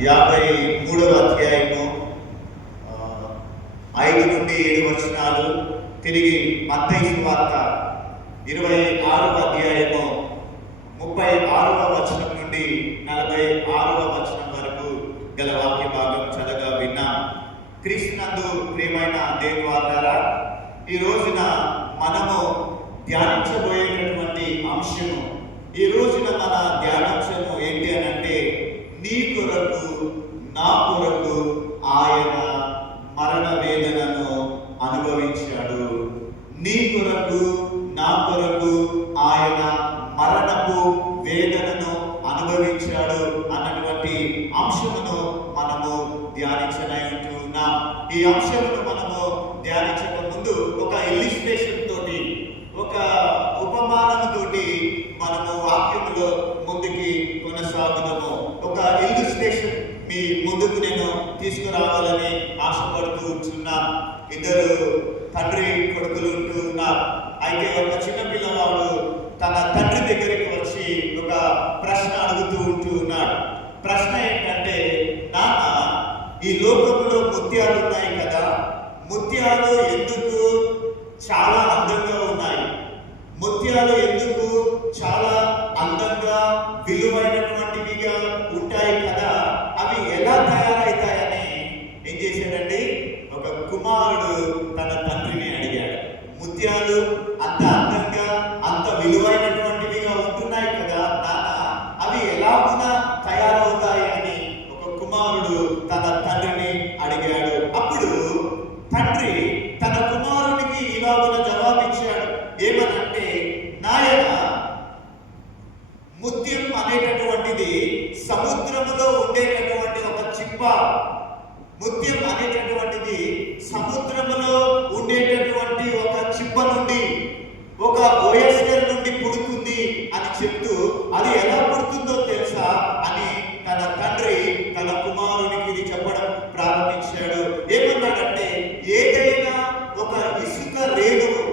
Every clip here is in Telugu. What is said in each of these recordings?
53వ అధ్యాయము 5 నుండి 7 వచనాలు, తిరిగి మత్తయి సువార్త 26వ అధ్యాయము 36వ వచనం నుండి 46వ వచనం వరకు గల వాక్య భాగం చదగా విన్నాం. క్రీస్తునందు ప్రియమైన దేవుని వారలారా, ఈ రోజున మనము ధ్యానించబోయేటటువంటి అంశము, ఈ రోజున మన ధ్యానాంశము ఏంటి అని అంటే, నీ కొరకు నా కొరకు ఆయన మరణ వేదనను అనుభవించాడు. నీ కొరకు నా కొరకు ఆయన మరణపు వేదనను అనుభవించాడు అన్నటువంటి అంశమును మనము ధ్యానించనైతున్నాం. ఈ అంశమును మనము ధ్యానించక ముందు ఒక ఇల్లిస్ట్రేషన్ తోటి, ఒక ఉపమానం తోటి మనము వాక్యములో ముందుకి కొనసాగుదాము. ఒక ఇల్లుస్ట్రేషన్ మీ ముందుకు నేను తీసుకురావాలని ఆశపడుతూ ఉంటున్నా. ఇద్దరు తండ్రి కొడుకులు ఉంటూ ఉన్నారు. అయితే ఒక చిన్న పిల్లవాడు తన తండ్రి దగ్గరికి వచ్చి ఒక ప్రశ్న అడుగుతూ ఉంటూ ఉన్నాడు. ప్రశ్న ఏంటంటే, నాన్న, ఈ లోకంలో ముత్యాలు ఉన్నాయి కదా, ముత్యాలు ఎందుకు చాలా అందంగా ఉన్నాయి? ముత్యాలు ఎందుకు చాలా అందంగా విలువైనటువంటివిగా ఉంటాయి కదా, అవి ఎలా తయారవుతాయని ఏం చేశాడండి? ఒక కుమారుడు తన తండ్రిని అడిగాడు. ముత్యాలు అంత అందంగా అంత విలువైనటువంటివిగా ఉంటున్నాయి కదా నాన్న, అవి ఎలాగునా తయారవుతాయి అని ఒక కుమారుడు తన తండ్రిని అడిగాడు. అప్పుడు తండ్రి తన కుమారునికి ఇలాగున జవాబిచ్చాడు. ఏమనంటే, నాయన, ముత్యం అనేటటువంటిది సముద్రములో ఉండేటటువంటి ఒక చిప్ప. ముత్యం అనేటటువంటిది సముద్రములో ఉండేటటువంటి ఒక చిప్ప నుండి, ఒక ఓయస్టర్ నుండి పుడుతుంది అని చెప్తూ, అది ఎలా పుడుతుందో తెలుసా అని తన తండ్రి తన కుమారునికి ఇది చెప్పడం ప్రారంభించాడు. ఏమన్నాడంటే, ఏదైనా ఒక ఇసుక రేణువు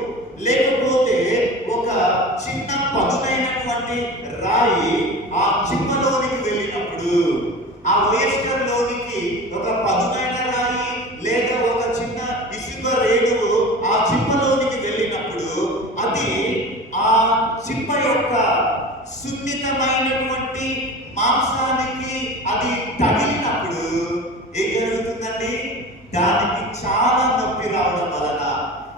లేకపోతే ఒక చిన్న పదునైనటువంటి రాయి ఆ చిప్పలోనికి వెళ్ళినప్పుడు, ఆ ఓయస్టర్ లోనికి ఒక పదునైన రాయి లేదా ఒక చిన్న ఇసుక రేణువు ఆ చిప్పలోనికి వెళ్ళినప్పుడు, అది ఆ చిప్ప యొక్క సున్నితమైనటువంటి మాంసానికి అది తగిలినప్పుడు ఏం జరుగుతుందండి? దానికి చాలా నొప్పి రావడం వలన,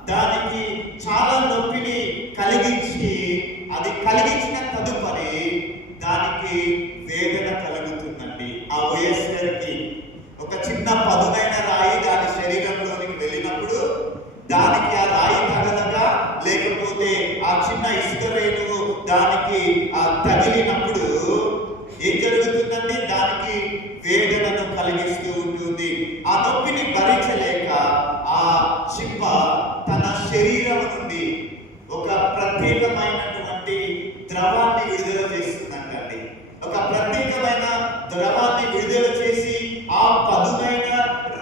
దానికి చాలా నొప్పిని కలిగించి, అది కలిగించిన తదుపరి దానికి వేదన కలుగుతుందండి. ఆ ఓయస్టర్కి ఒక చిన్న పదునైన రాయి దాని శరీరంలోనికి వెళ్ళినప్పుడు, దానికి ఆ రాయి తగలగా లేకపోతే ఆ చిన్న ఇసుక రేణువు దానికి తగిలినప్పుడు ఏం జరుగుతుందండి? దానికి వేదనను కలిగిస్తూ ఉంటుంది. ఆ నొప్పిని భరించలేక ఆ చిప్ప తన శరీరం నుండి ఒక ప్రత్యేకమైనటువంటి ద్రవాన్ని విడుదల చేస్తుందండి. ఒక ప్రత్యేకమైన ద్రవాన్ని విడుదల చేసి ఆ పదునైన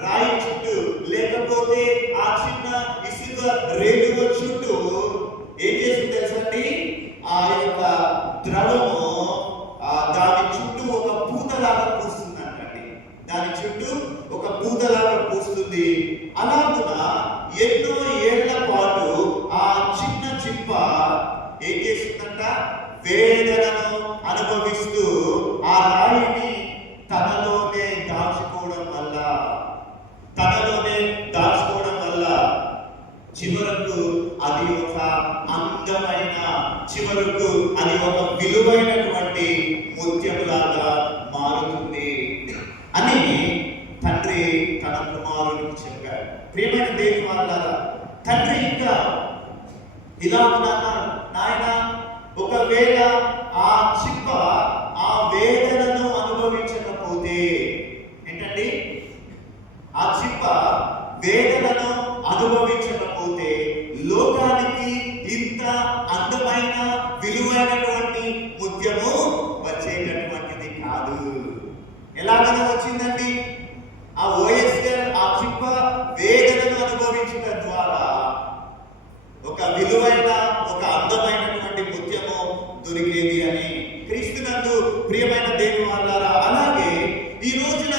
రాయి చుట్టూ లేకపోతే ఆ చిన్న ఇసుక రేణువ చుట్టూ ఏం చేస్తుంది తెలుసండి? ఆ యొక్క ద్రవము దాని చుట్టూ ఒక పూతలాగా పూస్తుందండి. దాని చుట్టూ ఒక పూతలాగా పూస్తుంది. అలాగున ఎన్నో ఏళ్ల పాటు ఆ చిన్న చిప్ప ఏం చేస్తుందంట? వేదనను అనుభవిస్తూ ఆ రాయిని తనలోనే దాచుకోవడం వల్ల చివరకు అది ఒక అందమైన, చివరకు అది ఒక విలువైనటువంటి ముత్యంలాగా మారుతుంది అని తండ్రి తన కుమారునికి చెప్పాడు. ప్రియమైన దేవుని వారలారా, తండ్రి ఇంకా ఇలా ఉన్నాడు. నాయన, ఒకవేళ ఆ చిప్ప ఆ వేదనను అనుభవించకపోతే, ఏంటండి? ఆ చిప్ప వేదనను అనుభవించకపోతే లోకానికి ఇంత అందమైన విలువైనటువంటి ముత్యము వచ్చేటటువంటిది కాదు. ఎలాగైనా వచ్చిందండి? ఆ ఓయస్టర్, ఆ చిప్ప వేదనను అనుభవించడం ద్వారా ఒక విలువైన, ఒక అందమైనటువంటి ముత్యము దొరికేది అని క్రీస్తునందు ప్రియమైన దేవుని వారలారా, అలాగే ఈ రోజున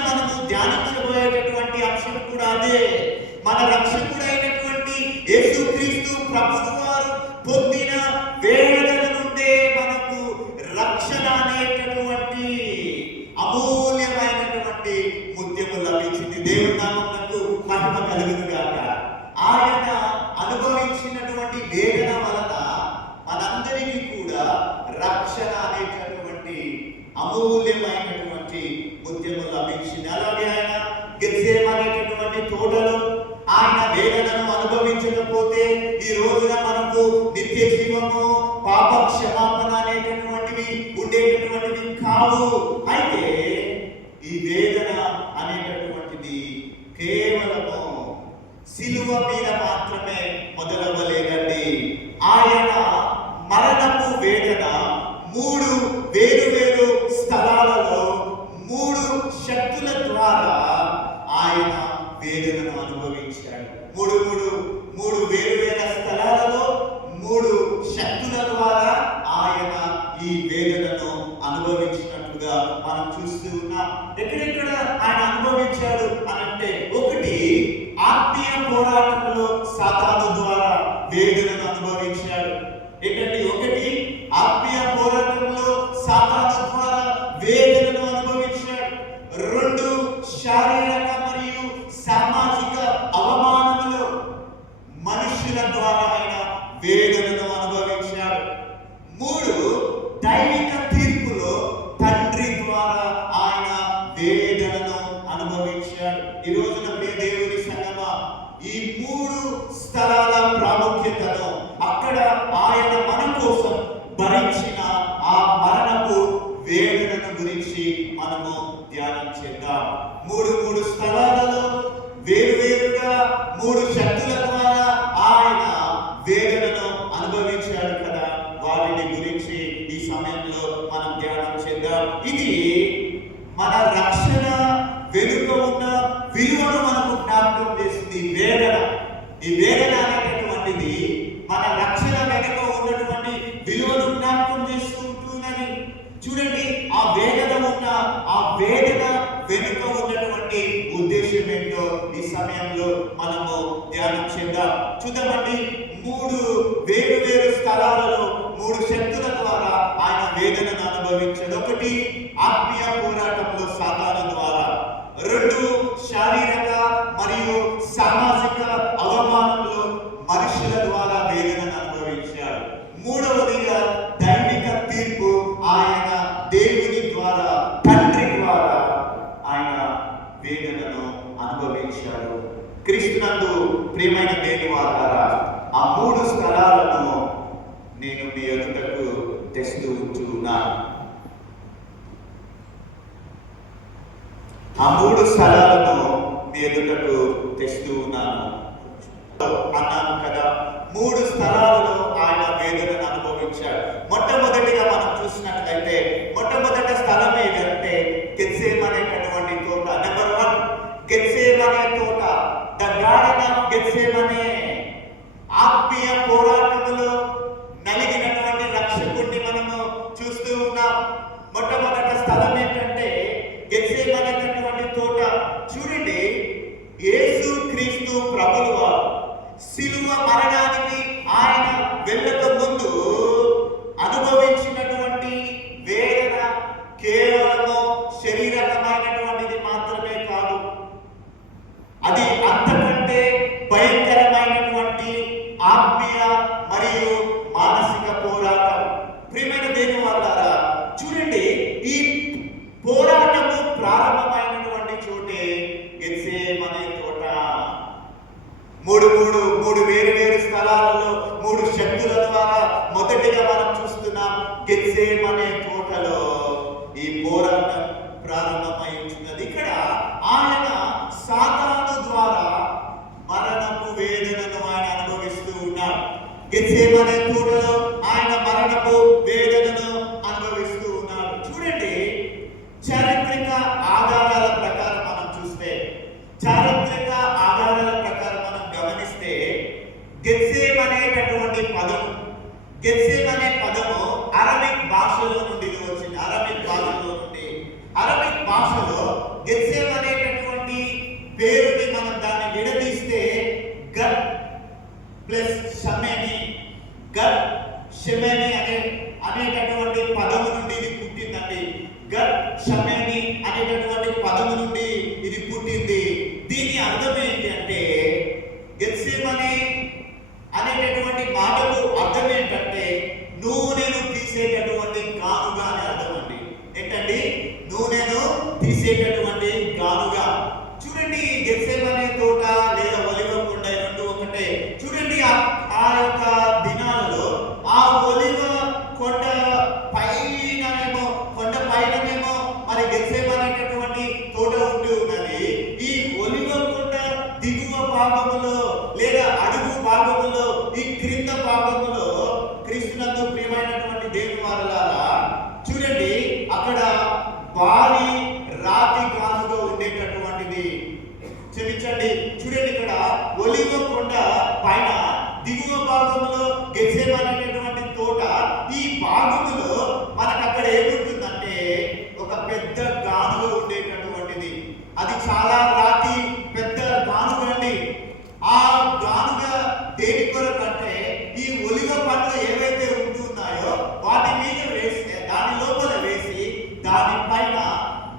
శక్తుల ద్వారా ఆయన వేదనను అనుభవించాడు. మూడు వేరు స్థలాలలో 3 శక్తుల ద్వారా ఆయన ఈ వేదనను అనుభవించినట్లుగా మనం చూస్తూ ఉన్నాం. ఎక్కడెక్కడ ఆయన అనుభవించాడు అనంటే, ఒకటి ఆత్మీయ పోరాటంలో సాతాను ద్వారా వేదనను అనుభవించాడు. ఏంటంటే, ఒకటి ఆత్మీయ పోరాటంలో సాతాను ద్వారా వేదనను అనుభవించాడు. 2 శారీరక మరియు సామాజిక అవమానములు మనుషుల ద్వారా ఆయన వేదనను అనుభవించాడు. 3 దైవిక తీర్పులో తండ్రి ద్వారా ఆయన వేదనను అనుభవించాడు. ఈ రోజున ప్రియ దేవుని సంగమా, ఈ 3 స్థలాల ప్రాముఖ్యతను, అక్కడ ఆయన మన కోసం భరించిన ఆ మరణపు వేదనను గురించి మనము ధ్యానం చేద్దాం. 3 స్థలాలలో వేరువేరుగా 3 శక్తుల ద్వారా ఆయన వేదనను అనుభవించాడు కదా, వాటిని గురించి ఈ సమయంలో మనం ధ్యానం చేద్దాం. ఇది మన రక్షణ వెనుక ఉన్న విలువను మనకు జ్ఞాపకం చేస్తుంది. ఈ వేదన అనేటటువంటిది మన రక్షణ వెనుక ఉన్నటువంటి విలువను జ్ఞాపకం చేస్తూ ఉంటున్నది. చూడండి, ఆ వేదన వెనుక ఉన్నటువంటి ఉద్దేశం ఏంటో ఈ సమయంలో మనము ధ్యానం చేద్దాం. చూద్దామండి. 3 వేరు స్థలాలలో 3 శక్తుల ద్వారా ఆయన వేదనను అనుభవించాడు. ఒకటి ఆత్మీయ పోరాటంలో సాతాను ద్వారా, 2 శారీరక మరియు సామాజిక అవమానంలో మనుషుల ద్వారా వేదనను అనుభవించాడు. 3వదిగా దైవిక తీర్పు, ఆయన దేవుని ద్వారా, తండ్రి ద్వారా ఆయన వేదనను అనుభవించాడు. క్రీస్తునందు ప్రియమైన దేవుని వారలారా, ఆ 3 స్థలాలను నేను మీ ఎదుటకు తెస్తూ ఉంటున్నాను. ఆ 3 స్థలాలను మీ ఎదుటకు తెస్తూ ఉన్నాను అన్నాను కదా. 3 స్థలాలలో ఆయన వేదనను అనుభవించాడు. మొట్టమొదటిగా మనం చూసినట్లయితే, మొట్టమొదటి స్థలం ఏదంటే గెత్సేమనే అనేటటువంటి తోట. నెంబర్ 1 గెత్సేమనే తోట, ద గార్డెన్ ఆఫ్ గెత్సేమనే. ఆత్మీయ పోరాటంలో నలిగినటువంటి రక్షకుడిని మనము చూస్తూ ఉన్నాం. మొట్టమొదటి స్థలం ఏంటంటే గెత్సేమనే అనేటటువంటి తోట. చూడండి, యేసు క్రీస్తు ప్రభువు వారు శిలువ మరణానికి ఆయన వెళ్ళక ముందు అనుభవించినటువంటి వేదన కేవలము శరీరకమైనటువంటిది మాత్రమే కాదు, అది అంతకంటే భయంకరమైనటువంటి ఆత్మీయ మరియు మానసిక పోరాటం. ప్రియమైన దేవుని వారలారా, చూడండి, ఈ పోరాటము ప్రారంభమైనటువంటి చోటే గెత్సేమనే తోట. 3 వేరు స్థలాలలో 3 శక్తుల ద్వారా మొదటిగా మనం చూస్తున్నాం గెత్సేమనే తోటలో ఈ పోరాటం ప్రారంభమై ఉంటున్నది. ఇక్కడ ఆయన సాతాను ద్వారా మరణపు వేదనను ఆయన అనుభవిస్తూ ఉన్నాడు. గెత్సేమనే తోటలో ఆయన మరణపు వేదనను అనుభవిస్తూ ఉన్నాడు. చూడండి, చారిత్రక ఆధారాల ప్రకారం మనం చూస్తే, చారిత్రక ఆధారాల ప్రకారం మనం గమనిస్తే, గెత్సేమనే అనేటటువంటి పదము, గెత్సేమనే పదము అరబిక్ భాషలో నుండి వచ్చింది. అరబిక్ భాషలో గెత్సేమనే అనేటటువంటి పేరుని మనం దాన్ని విడదీస్తే గట్ ప్లస్ షమెని అనేటటువంటి పదము నుండి ఇది పుట్టిందండి. గట్ షమెని అనేటటువంటి పదము నుండి ఇది పుట్టింది. దీని అర్థం ఏంటి అంటే, గెత్సేమనే అనేటటువంటి మాటకు అర్థం ఏంటంటే నూనెను తీసేటటువంటి గానుగా అని అర్థం అండి. ఏంటండి? నూనెను తీసేటటువంటి గానుగా. చూడండి, గెత్సేమనే తోట లేదా ఒలివ కొండ రెండు ఒకటే. చూడండి, ఆ యొక్క దినాలలో ఆ ఒలివ కొండ పైననేమో మరి గెత్సేమనేటటువంటి తోట ఉండి ఉన్నది. ఈ ఒలివ కొండ దిగువ భాగములో లేదా అడుగు భాగములో, ఈ క్రింద భాగములో క్రీస్తునందు ప్రియమైనటువంటి దేవుని వారలారా, చూడండి, అక్కడ భారీ రాతి గానుగ అనేటటువంటిది. అది చాలా రాతి పెద్ద గానుగ అండి. ఆ గానుగ దేని కొరకంటే ఈ ఒలివ పండ్లు ఏవైతే ఉంటున్నాయో వాటి మీద వేసి దాని లోపల వేసి దానిపైన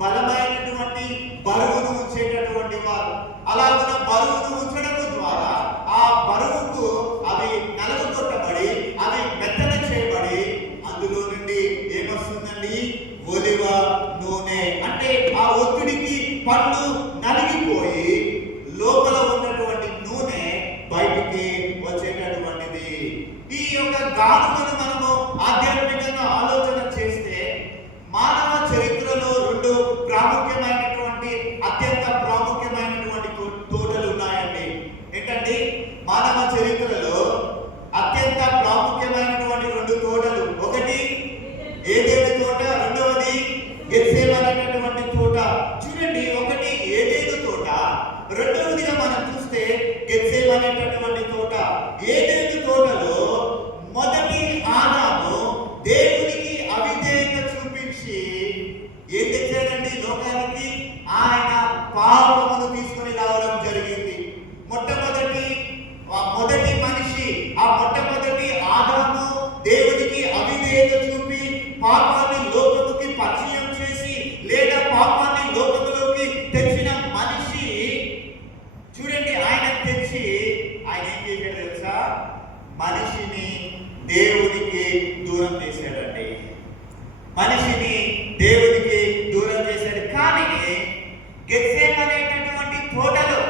బలమైనటువంటి బరువును ఉంచేటటువంటి వారు. అలాగున బరువును ఉంచడం ద్వారా ఆ బరువుకు అవి నలగొట్టబడి అవి మెత్తన చేయబడి అందులో నుండి ఏమొస్తుందండి? ఒలివ నూనె. అంటే ఆ ఒత్తిడికి పండు నలిగిపోయి లోపల ఉన్నటువంటి నూనె బయటికి వచ్చేటటువంటిది. ఈ యొక్క గానుగను మనము ఆధ్యాత్మికంగా ఆలోచన చేస్తే మానవ చరిత్రలో రెండు ప్రాముఖ్యమైనటువంటి అత్యంత ప్రాముఖ్యమైనటువంటి తోటలు ఉన్నాయండి. ఏంటండి? మానవ చరిత్రలో అత్యంత ప్రాముఖ్యమైనటువంటి రెండు తోటలు. ఒకటి ఏదెను తోట, రెండవది గెత్సేమనే అనేటటువంటి తోట. చూడండి, ఒకటి ఏదెను తోట, రెండవదిగా మనం చూస్తే గెత్సేమనే అనేటటువంటి తోట. ఏదెను తోటలో మొదటి ఆదాము దేవునికి అవిధేయత చూపించి ఏం తెచ్చాడండి లోకానికి? ఆయన పాపమును తీసుకొని రావడం జరిగింది. మొదటి మనిషి, ఆ మొట్టమొదటి ఆదాము దేవునికి అవిధేయత చూపి పాపాన్ని లోకముకి పరిచయం చేసి లేదా పాపాన్ని లోకములోకి తెచ్చిన మనిషి చూడండి, ఆయన తెచ్చి ఆయన ఏం చేశాడు తెలుసా? మనిషిని దేవునికి దూరం చేశాడండి. మనిషిని దేవునికి దూరం చేశాడు. కానీ గెత్సేమనే అనేటటువంటి తోటలో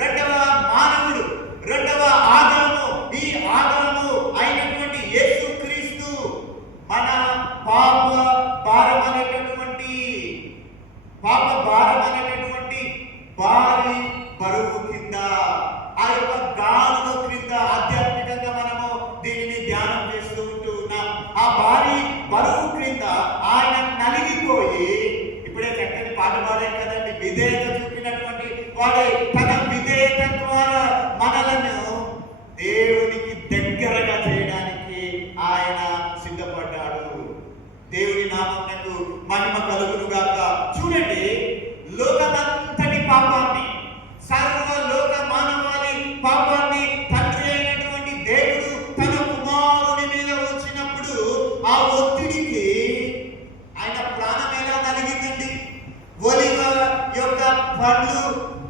రెండవ మానవుడు, రెండవ ఆదాము, ఈ ఆదాము అయినటువంటి యేసు క్రీస్తు మన పాప భారం అనేటటువంటి భారీ బరువు కింద, ఆ యొక్క గానుగ క్రింద ఆధ్యాత్మికంగా మనము దీనిని ధ్యానం చేస్తూ ఉంటూ ఉన్నాం. ఆ భారీ బరువు క్రింద ఆయన నలిగిపోయి, ఇప్పుడే చక్కని పాట పాడారు కదండి, విధేయత చూపినటువంటి వాడే తన విధేయత ద్వారా మనలను దేవునికి దగ్గరగా చేయడానికి ఆయన సిద్ధపడ్డాడు. దేవుని నామమునకు మహిమ కలుగును గాక. చూడండి, లోకమంతటి పాపాన్ని, సర్వలోక మానవాళి పాపాన్ని తండ్రి అయినటువంటి దేవుడు తన కుమారుని మీద వచ్చినప్పుడు ఆ ఒత్తిడికి ఆయన ప్రాణం ఎలా నలిగిందండి? ఒలివ యొక్క పండ్లు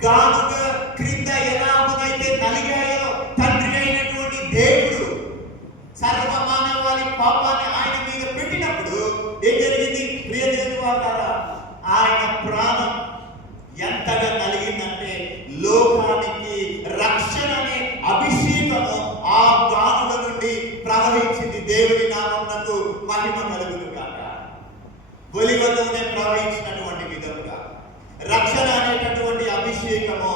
గానుగ క్రింద ఎలాగైతే నలిగాయో తండ్రి అయినటువంటి దేవుడు సర్వ మానవాళి పాపాన్ని ఆయన మీద పెట్టినప్పుడు ఏం జరిగింది? ప్రియ దేవుని వారలారా, ఆయన ప్రాణం ఎంతగా నలిగిందంటే లోకానికి రక్షణ అనే అభిషేకము ఆ గానుగ నుండి ప్రవహించింది. దేవుని నామమునకు మహిమ కలుగును గాక. ఒలివ నూనె ప్రవహించినటువంటి విధంగా రక్షణ అనేటటువంటి అభిషేకము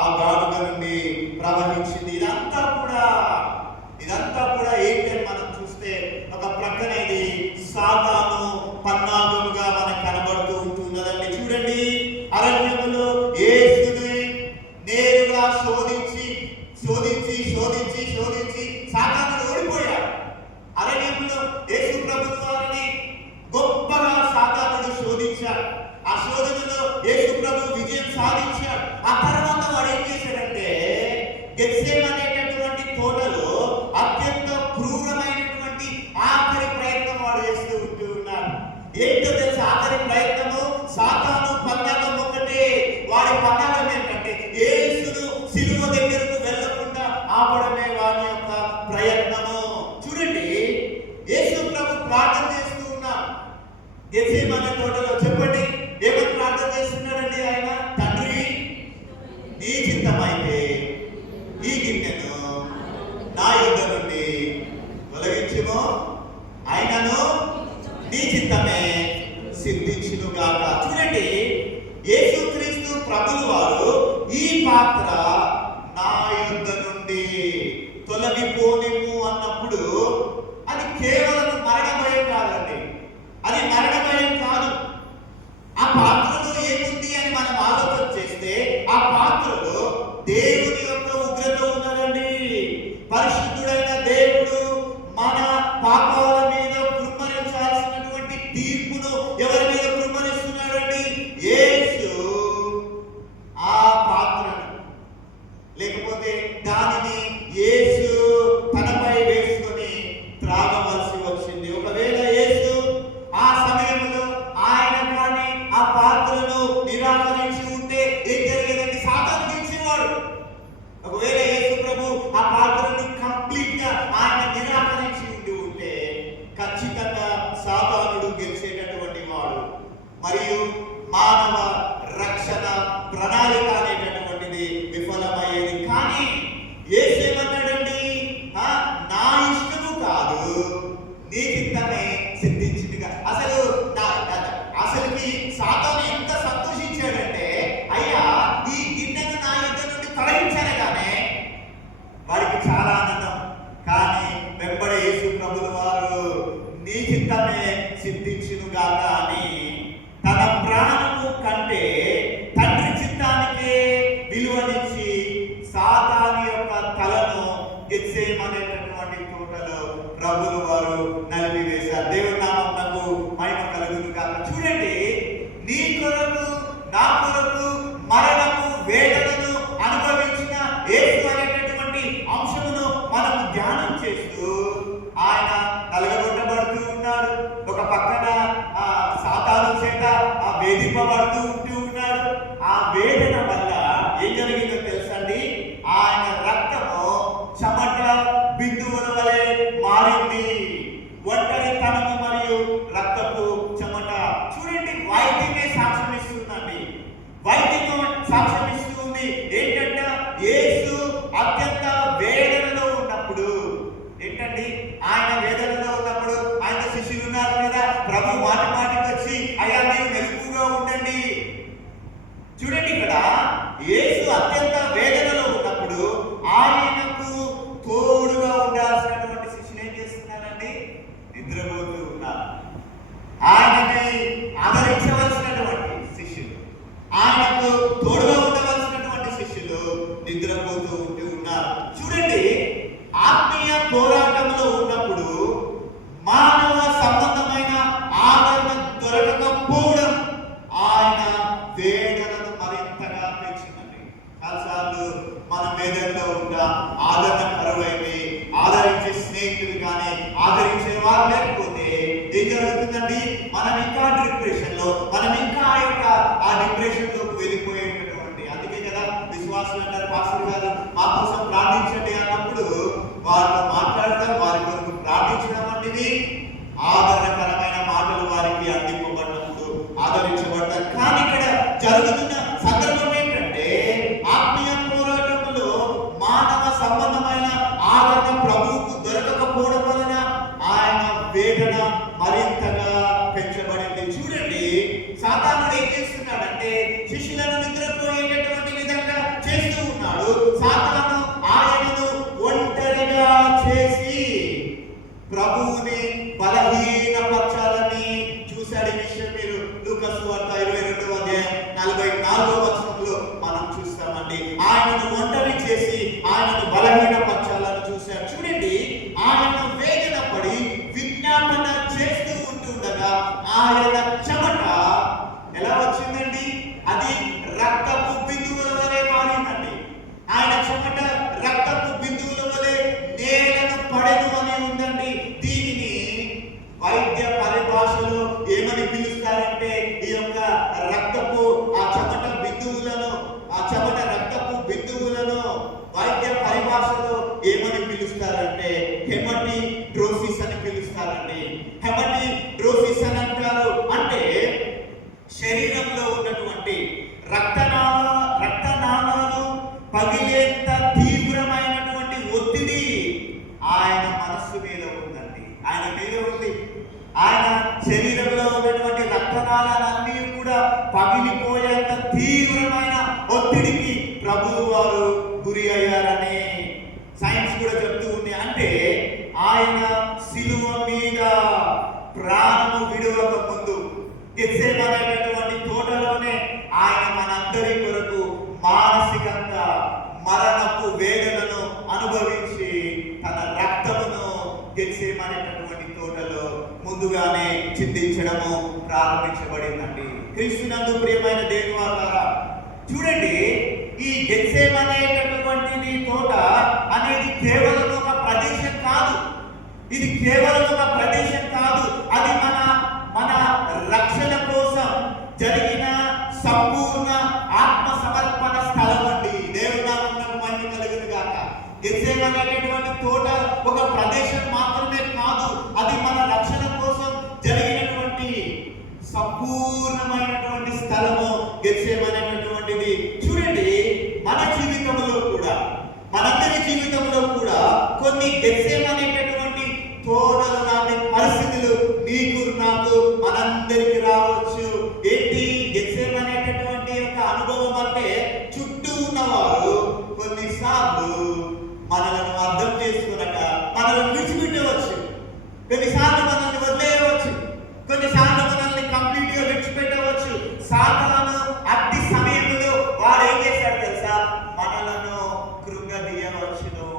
ఆ గానుగ నుండి ప్రవహించింది. ఇదంతా కూడా ఏంటని మనం చూస్తే ఒక ప్రక్కన ఇది సాతాను పన్నాగముగా మనకు కనబడుతూ ఉంటున్నదండి. చూడండి, అరణ్యములో యేసుని నేరుగా శోధించి సాతానుడు ఓడిపోయాడు. అరణ్యంలో యేసు ప్రభువు వారిని గొప్పగా సాతానుడు శోధించాడు. ఆ శోధనలో యేసు ప్రభు విజయం సాధించాడు. ఆ తర్వాత వాడు ఏం చేశాడంటే గెత్సేమనే అనేటటువంటి తోటలో అత్యంత క్రూరమైనటువంటి ఆఖరి ప్రయత్నం వాడు చేస్తూ ఉన్నాడు. ఏంటో తెలుసు ఆఖరి ప్రయత్నము? సాతాను పన్నాగం ఒకటే. వాడి పన్నాగం ఏంటంటే యేసును సిలువ దగ్గరకు వెళ్ళకుండా ఆపడమే వాడి యొక్క ప్రయత్నము. చూడండి, యేసు ప్రభు ప్రార్థన చేస్తూ ఉన్నాడు గెత్సేమనే తోటలో. చెప్పండి, ఏమని ప్రార్థన చేస్తున్నాడండి ఆయన? తండ్రి, నీ చిత్తమైతే ఈ గిన్నెను నా యొద్ద నుండి తొలగించుము, ఆయనను నీ చిత్తమే సిద్ధించును గాక. చూడండి, యేసుక్రీస్తు ప్రభువు వారు ఈ పాత్ర నా యొద్ద నుండి తొలగిపోనిము అన్నప్పుడు అది కేవలం మరణ భయం కాదండి. అది మరణ భయం కాదు. ఆ పాత్రలో ఏముంది అని మనం ఆలోచన చేస్తే ఆ పాత్రలో దేవుని యొక్క ఉగ్రత ఉన్నదండి. పరిశుద్ధుడైన దేవుడు మన పాపాల మీద కుమ్మరించాల్సినటువంటి తీర్పును ఎవరి మీద కుమ్మరిస్తున్నాడండి? యేసు కొరకు, నా కొరకు మరణము వేదనను అనుభవించిన యేసు అనేటటువంటి అంశమును మనం ధ్యానం చేస్తూ ఆయన నలగగొట్టబడుతూ ఉన్నాడు. ఒక పక్కన సాతాను చేత వేధింపబడుతూ ఉన్నాడు. ఆ వేదన వల్ల ఏం జరిగిందో తెలుసండి, ఆయన రక్తము చెమట బిందువుల వలె మారింది. ఒంటరితనము మరియు రక్తపు చెమట. చూడండి, వైద్యమే సాక్ష్యం ఇస్తుందండి. వైద్యము సాక్ష్యం ఇస్తుంది ఏంటంటే, యేసు అత్యంత వేదనలో ఉన్నప్పుడు ఏంటండి, ఆయన వేదనలో ఉన్నప్పుడు ఆయన శిష్యులు ఉన్నారు కదా, ప్రభు మాటి మాటికి వచ్చి అయ్యా మీరు మెలకుగా ఉండండి. చూడండి, ఇక్కడ యేసు అత్యంత వేదనలో ఉన్నప్పుడు ఆయనకు తోడుగా ఉండాల్సినటువంటి శిష్యులు ఏం చేస్తున్నారండి? నిద్రపోతూ ఉన్నారు. ఆయనని ఆదరించవలసినటువంటి శిష్యులు, ఆయనకు తోడుగా ఉండవలసినటువంటి శిష్యులు నిద్రపోతూ ఉన్నారు. చూడండి, ఆత్మీయ పోరాటంలో ఉన్నప్పుడు మానవ సంబంధమైన ఆదరణ దొరకకపోవడం ఆయన వేదనను మరింతగా పెంచిందండి. చాలాసార్లు మన వేదనలో ఉంటాం, ఆదరణ కరువైంది, ఆదరించే స్నేహితులు కానీ ఆదరించే వారు లేకపోతే ఏం జరుగుతుందండి? మనం ఇంకా డిప్రెషన్ లో, మనం ఇంకా ఆ డిప్రెషన్ లోకి వెళ్ళిపోయేటటువంటి. అందుకే కదా విశ్వాసులు అంటారు, పాస్టర్ గారు మా కోసం ప్రార్థించండి అన్నప్పుడు వారితో మాట్లాడడం, వారి కొరకు ప్రార్థించడం వంటివి ఆదరణకరమైన మాటలు వారికి అందింపబడినప్పుడు ఆదరించబడతారు. కానీ ఇక్కడ జరుగుతున్న సందర్భం ఏంటంటే, ఆత్మీయ పోరాటంలో మానవ సంబంధమైన ఆదరణ ప్రభువుకు దొరకకపోవడం వలన ఆయన వేదన మరింతగా పెంచబడింది. చూడండి, సాతానుడు ఏం చేస్తున్నాడంటే శిష్యులను నిద్రపోయేటటువంటి విధంగా చేస్తూ ఉన్నాడు. సాతాను ఆయనను ఒంటరిగా చేసి ప్రభువుని బలహీనపరచాలని చూశాడు. ఈ విషయం మీరు లూకా సువార్త 22వ అధ్యాయం 44వ వచనంలో మనం చూస్తామండి. ఆయనను ఒంటరి చేసి ఆయనను బలహీనపరచాలని చూశాడు. చూడండి, ఆయన వేదన పడి విజ్ఞాపన చేస్తూ ఉంటుండగా ఆయన చెమట ఎలా వచ్చిందండి? అది రక్తపు బిందువుల వలె మారిందండి. ఆయన చెమట రక్తపు బిందువుల వలె నేలను పడెను అని ఉందండి. దీనిని వైద్య పరిభాషలో ఏమని పిలుస్తారంటే, ఈ యొక్క రక్తపు రక్తపు బిందువులను వైద్య పరిభాషలో ఏమని పిలుస్తారంటే హెమటిడ్రోసిస్ అని పిలుస్తారండి. హెమటిడ్రోసిస్ అని అంటారు. అంటే శరీరంలో ఉన్నటువంటి రక్తనాళాలు పగిలేంత తీవ్రమైనటువంటి ఒత్తిడి ఆయన మనస్సు మీద ఉందండి, ఆయన మీద ఉంది. ఆయన శరీరంలో ఉన్నటువంటి రక్తనాళాలన్నీ కూడా పగిలిపోయేంత తీవ్రమైన ఒత్తిడికి ప్రభువు వారు గురి అయ్యారని సైన్స్ కూడా చెప్తూ ఉంది. అంటే ఆయన శిలువ మీద ప్రాణము విడువక ముందు గెత్సేమనేటటువంటి తోటలోనే ఆయన మనందరి కొరకు మానసికంగా మరణపు వేదనను అనుభవించి తన రక్తమును గెత్సేమనేటటువంటి తోటలో ముందుగానే చిందించడము ప్రారంభించబడిందండి. క్రీస్తునందు ప్రియమైన దేవుని వారలారా, చూడండి, ఈ గెత్సేమనేటటువంటి తోట అనేది కేవలం ఒక ప్రదేశం కాదు. ఇది కేవలం ఒక ప్రదేశం కాదు, అది మన రక్షణ కోసం జరిగిన సంపూర్ణ ఆత్మ సమర్పణ స్థలం అండి. దేవుని నామమునకు మహిమ కలుగును గాక. గెత్సేమనేటటువంటి తోట ఒక ప్రదేశం మాత్రమే కాదు, అది మన రక్షణ కోసం జరిగినటువంటి సంపూర్ణమైనటువంటి స్థలము గెత్సేమనేటటువంటిది. చూడండి, మన జీవితంలో కూడా, మనందరి జీవితంలో కూడా కొన్ని గెత్సేమనేటటువంటి తోటలు లాంటి పరిస్థితులు నీకు నాకు మనందరికి రావచ్చు. ఏంటి గెత్సేమనేటటువంటి యొక్క అనుభవం అంటే, చుట్టూ ఉన్నవారు కొన్నిసార్లు మనలను అర్థం చేసుకునక మనల్ని విడిచిపెట్టవచ్చు, కొన్నిసార్లు మనల్ని వదిలేయవచ్చు, కొన్నిసార్లు మనల్ని కంప్లీట్ గా విడిచిపెట్టవచ్చు. సాతాను అట్టి సమయంలో వాడు ఏం చేశాడు తెలుసా? మనలను కృంగదీయవచ్చును.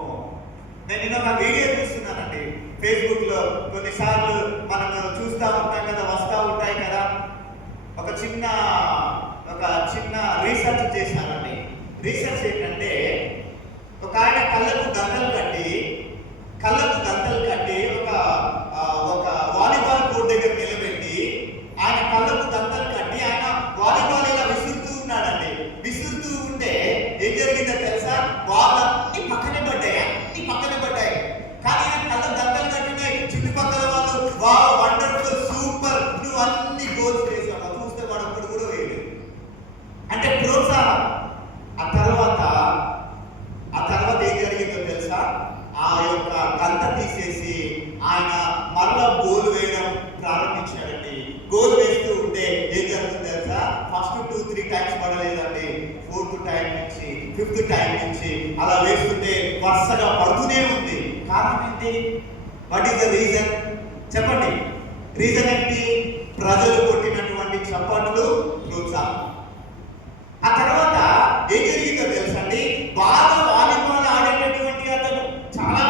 నేను నిన్న ఒక వీడియో చూస్తున్నానండి ఫేస్బుక్ లో. కొన్నిసార్లు మనం చూస్తూ ఉంటాం కదా, వస్తూ ఉంటాయి కదా, ఒక చిన్న రీసెర్చ్ ఏంటంటే, ఒక ఆయన కళ్ళకు గంతలు కట్టి ఒక వాలీబాల్ కోర్ట్ దగ్గర నిలబెట్టి ఆయన కళ్ళకు గంతలు కట్టి ఆయన వాలీబాల్ ఇలా విసురుతూ ఉన్నాడండి. విసురుతూ ఉంటే ఏం జరిగిందో తెలుసా? బాల్ అన్ని పక్కనే పడ్డాయి. కానీ ఆయన కళ్ళకు గంతలు కట్టినాయి. చుట్టుపక్కల వాళ్ళు వావ్ వండర్ఫుల్ సూపర్ నువ్వు అన్ని గోల్స్ వేసావు. చూస్తే వాడు అప్పుడు కూడా వేయలేదు. అంటే ప్రోత్సాహం. ఆ తర్వాత ఏం జరిగిందో తెలుసా? ఆ యొక్క గంత తీసేసి ఆయన మరలా గోల్ వేయడం ప్రారంభించాడండి. గోల్ వేస్తూ ఉంటే ఏం జరుగుతుంది తెలుసా? First 2-3 times పడలేదండి. 4th టైం నుంచి 5th టైం నుంచి అలా వేస్తుంటే వరుసగా పడుతూనే ఉంది. కారణం ఏంటి? What is the reason? చెప్పండి. రీజన్ ఏంటి? ప్రజలు కొట్టినటువంటి చప్పట్లు, ప్రోత్సాహం. ఆ తర్వాత ఏం జరిగిందో తెలుసండి? బాగా వాలీబాల్ ఆడేటటువంటి అతను చాలా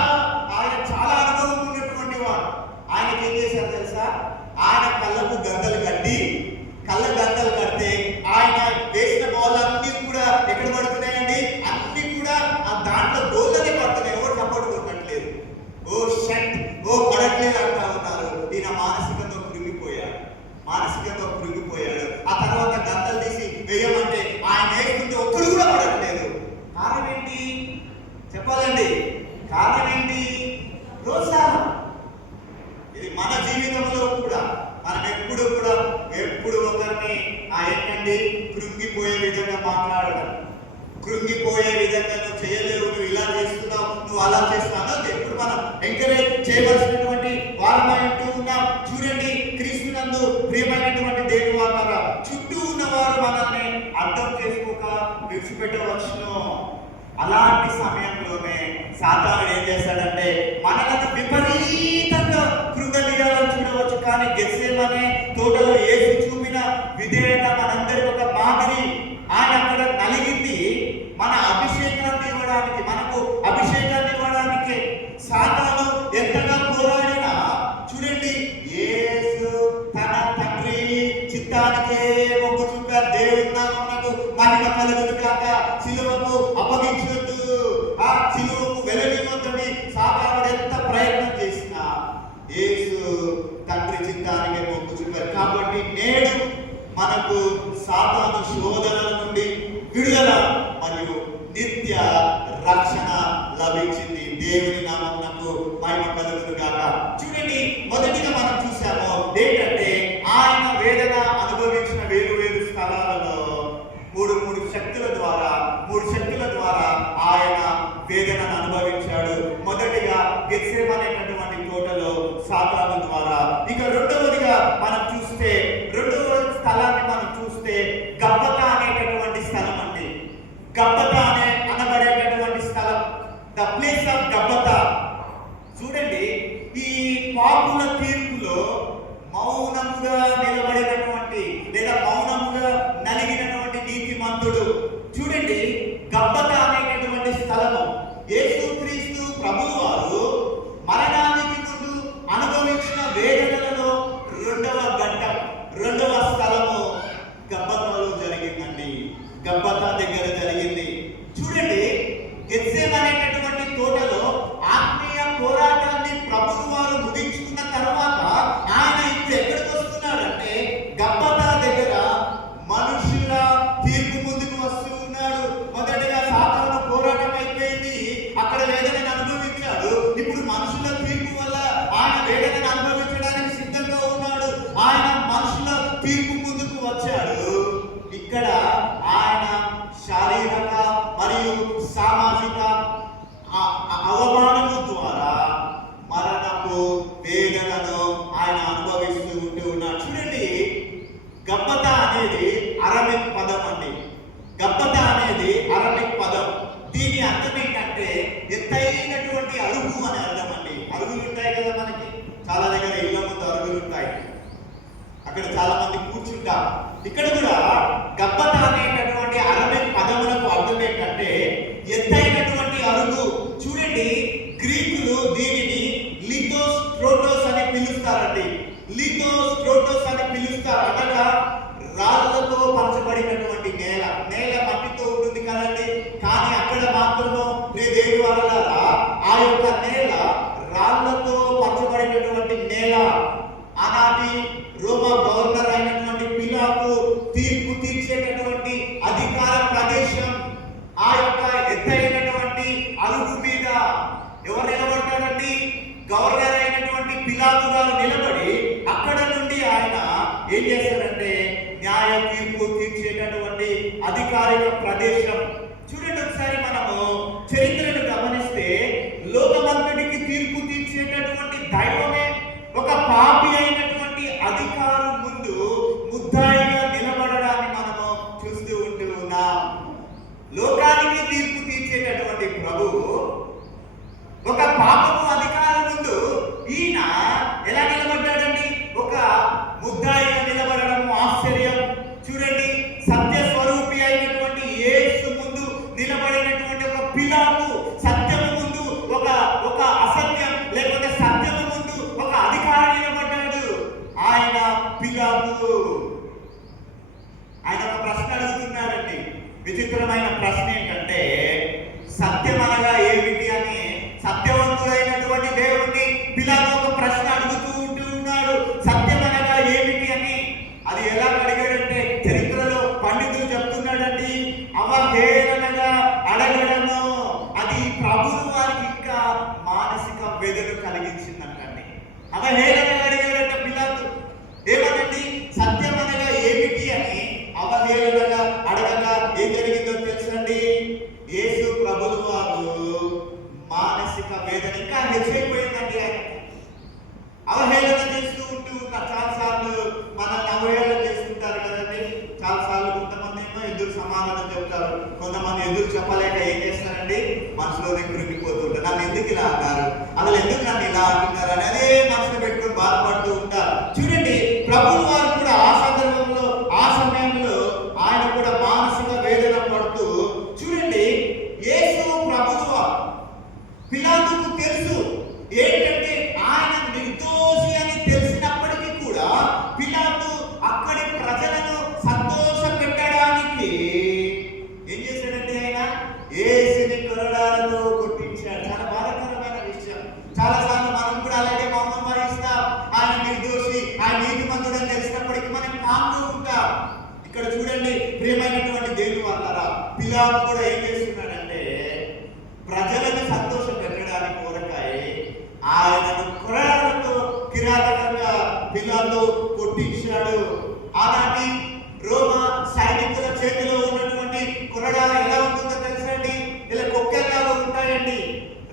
అనుభవం ఉన్నటువంటి వాడు. ఆయనకి ఏం చేశారు తెలుసా? ఆయన కళ్ళకు గంతలు కడితే ఆయన వేసిన బాల్ అన్ని కూడా ఎక్కడ పడుతున్నాయండి? అన్ని కూడా ఆ దాంట్లో గోల్లోనే పడుతున్నాయి. ఎవరు సపోర్ట్ కొట్టట్లేదు. పడట్లేదు అంటా ఉన్నారు. ఈయన మానసికంగా కృంగిపోయాడు. ఆ తర్వాత గంతలు తీసి వేయమంటే ఆయన వేస్తుంటే ఒక్కడు కూడా పడట్లేదు. కారణం ఏంటి చెప్పాలండి? కారణం ఏంటి? ప్రోత్సాహం. ఇది మన జీవితంలో కూడా మనం ఎప్పుడు ఒకరిని ఏంటండి కృంగిపోయే విధంగా మాట్లాడడం, కృంగిపోయే విధంగా నువ్వు చేయలేవు, నువ్వు ఇలా చేస్తున్నావు, నువ్వు అలా చేస్తున్నావు ఎప్పుడు మనం ఎంకరేజ్ చేయవలసినటువంటి వారమై ఉంటూ ఉన్నాం. చూడండి, క్రీస్తునందు ప్రియమైనటువంటి దేవుని వారలారా, చుట్టూ ఉన్నవారు మనల్ని అర్థం చేసుకోక విడిచిపెట్టవచ్చును. అలాంటి సమయంలోనే సాతానుడు ఏం చేస్తాడంటే మనలను విపరీతంగా కృంగదీయాలని చూడవచ్చు. కానీ గెత్సేమనే తోటలో యేసు చూపిన విధేయత మనందరికి ఒక మాదిరి. ఆయన అక్కడ నలిగింది మనకు అభిషేకాన్ని ఇవ్వడానికి. సాతాను ఎంతగా పోరాడినా చూడండి, యేసు తన తండ్రి చిత్తానికే మొగ్గు చూపారు. దేవుని నామమునకు మహిమ కలుగును గాక. సిలువకు అప్పగించొద్దు, ఆ సిలువకు వెలవివద్దని సాతానుడు ఎంత ప్రయత్నం చేసినా యేసు తండ్రి చిత్తానికే మొగ్గు చూపారు. కాబట్టి నేడు మనకు సాతాను శోధనల నుండి విడుదల మరియు నిత్య రక్షణ లభించింది. దేవుని నామమునకు మహిమ కలుగును గాక. చూడండి, మొదటిగా మనం చూసాము ఏంటంటే ఆయన వేదన అనుభవించిన వేరు స్థలాలలో మూడు శక్తుల ద్వారా ఆయన వేదనను అనుభవించాడు. మొదటిగా గెత్సేమనేటటువంటి తోటలో సాతాను ద్వారా. ఇక రెండవదిగా మనం చూస్తే రెండవ స్థలాన్ని మనం చూస్తే గబ్బతా అనేటటువంటి స్థలం అండి. గబ్బతా అనబడేటటువంటి స్థలం, ద ప్లేస్ ఆఫ్ గబ్బతా. చూడండి, ఈ పాపుల తీర్పులో మౌనముగా నిలబడినటువంటి లేదా మౌనముగా నలిగినటువంటి నీతిమంతుడు. చూడండి, గబ్బతా అనేటటువంటి స్థలము యేసుక్రీస్తు ప్రభువు వారు మరణానికి ముందు అనుభవించిన వేదనలలో రెండవ స్థలము గబ్బతాలో జరిగిందండి. గబ్బతా దగ్గర జరిగింది. చూడండి, గెత్సేమనేటటువంటి తోటలో ఆత్మీయ పోరాటాన్ని ప్రభువు వారు ముగించుకున్న తర్వాత ఆయన ఇప్పుడు ఎక్కడికి వస్తున్నాడంటే గబ్బతా దగ్గర మనుషుల తీర్పు ముందుకు వస్తూ ఉన్నాడు. మొదటిగా సాతాను పోరాటం అయిపోయింది, అక్కడ వేదనను అనుభవించాడు. ఇప్పుడు మనుషుల తీర్పు వల్ల ఆయన వేదనను అనుభవించడానికి సిద్ధంగా ఉన్నాడు. ఆయన మనుషుల తీర్పు ముందుకు వచ్చాడు. ఇక్కడ ఆయన శారీరక మరియు సామాజిక అవమానము ద్వారా మరణపు వేదనను ఆయన అనుభవిస్తూ ఉన్నాడు. చూడండి, గబ్బతా అనేది అరబిక్ పదం అండి. గబ్బతా అనేది అరబిక్ పదం. దీని అర్థం ఏంటంటే ఎత్తైనటువంటి అరుగు అని అర్థం అండి. అరుగులు ఉంటాయి కదా, మనకి చాలా దగ్గర ఇళ్ళ ముందు అరుగులు ఉంటాయి, అక్కడ చాలా మంది కూర్చుంటారు. ఇక్కడ కూడా గబ్బతా అనేటటువంటి అరబిక్ పదములకు అర్థం ఏంటంటే ఎత్తైనటువంటి అరుగు. చూడండి, గ్రీకులు దీనిని లిథోస్ట్రోటోస్ అని పిలుస్తారండి. లిథోస్ట్రోటోస్ అని పిలుస్తారు. అనగా రాళ్లతో పరచబడినటువంటి నేల మట్టితో ఉంటుంది కదండి. గవర్నర్ అయినటువంటి పిలాతు గారు నిలబడి అక్కడ నుండి ఆయన ఏం చేశారంటే న్యాయ తీర్పు తీర్చేటటువంటి అధికారిక ప్రదేశం. చూడండి ఒకసారి మనము చరిత్రను గమనిస్తే లోకమంతటికి తీర్పు తీర్చేటటువంటి దైవమే ఒక పాపి అయినటువంటి అధికారం ముందు ముద్దాయిగా నిలబడడాన్ని మనము చూస్తూ ఉంటూ ఉన్నాం. లోకానికి తీర్పు తీర్చేటటువంటి ప్రభువు ఒక పాపపు అధికారం ముందు ఈయన ఎలా నిలబడ్డాడండి? ఒక ముద్దాయిగా నిలబడడం ఆశ్చర్యం. చూడండి, సత్య స్వరూపి అయినటువంటి యేసు ముందు నిలబడినటువంటి ఒక పిలాతు సత్యము ముందు ఒక అసత్యం లేకపోతే సత్యము ముందు ఒక అధికారి నిలబడ్డాడు. ఆయన పిలాతు ఆయన ఒక ప్రశ్న అడుగుతున్నాడండి. విచిత్రమైన ప్రశ్న ఏంటంటే సత్యం అనగా ఏమిటి అని సత్యవంతుడైనటువంటి దేవుణ్ణి పిలాతు ఒక ప్రశ్న అడుగుతూ ఉన్నాడు. సత్యం అనగా ఏమిటి అని. అది ఎలా అడిగాడంటే చరిత్రలో పండితులు చెప్తున్నాడండి, అవహేళనగా అడగడము అది ప్రభువు వారికి ఇంకా మానసిక వేదన కలిగించిందంటండి. అవహేళనగా అడిగాడంట పిలాతు. ఏమనండి? సత్యం అనగా ఏమిటి అని అవహేళనగా అడగగా ఏం జరిగిందో తెలుసండి? యేసు ప్రభువు వారు మానసిక వేదన ఇంకా హెచ్చైపోయిందండి. ఆయన అవహేళన చేస్తూ ఉంటూ చాలాసార్లు మనల్ని అవహేళన చేస్తుంటారు కదండి. చాలాసార్లు కొంతమంది ఏమో ఎదురు సమాధానం చెప్తారు, కొంతమంది ఎదురు చెప్పలేక ఏం చేస్తారండి? మనసులోనే కృంగిపోతుంటారు. నన్ను ఎందుకు ఇలా అన్నారు, అసలు ఎందుకు నన్ను ఇలా అంటున్నారు అని అదే మనసులో పెట్టుకుని బాధపడుతూ ఉంటారు. చూడండి, ప్రభువు వారు కూడా ఆ సందర్భంలో ఆ సమయంలో ఆయన కూడా మానసిక వేదన పడుతూ, చూడండి, యేసు ప్రభువు పిలాతుకు తెలుసు ఏంటంటే ఆయన నిర్దోషి అని తెలిసినప్పటికీ కూడా పిలాతు అక్కడి ప్రజలను సంతోష పెట్టడానికి ఏం చేశాడంటే ఆయన యేసుని కొరడాలతో కొట్టించాడు. చాలా బాధాకరమైన విషయం. చాలాసార్లు మనం కూడా అలాగే మౌనం వహిస్తాం. ఆయన నిర్దోషి, ఆయన నీతిమంతుడు అని తెలిసినప్పటికీ మనం కామ్గా ఉంటాం. ఇక్కడ చూడండి ప్రియమైనటువంటి దేవుని వాళ్ళారా, పిలాతు కూడా ఏం చేస్తున్నాడంటే ప్రజలను సంతోష పెట్టడానికి కొరకాయ ఆయనను కొరడాలతో కిరాతకంగా పిలాతు కొట్టించాడు. అలాంటి రోమా సైనికుల చేతిలో ఉన్నటువంటి కొరడాలు ఎలా ఉంటుందో తెలుసండి? ఇలా కొక్కెల్లాగా ఉంటాయండి.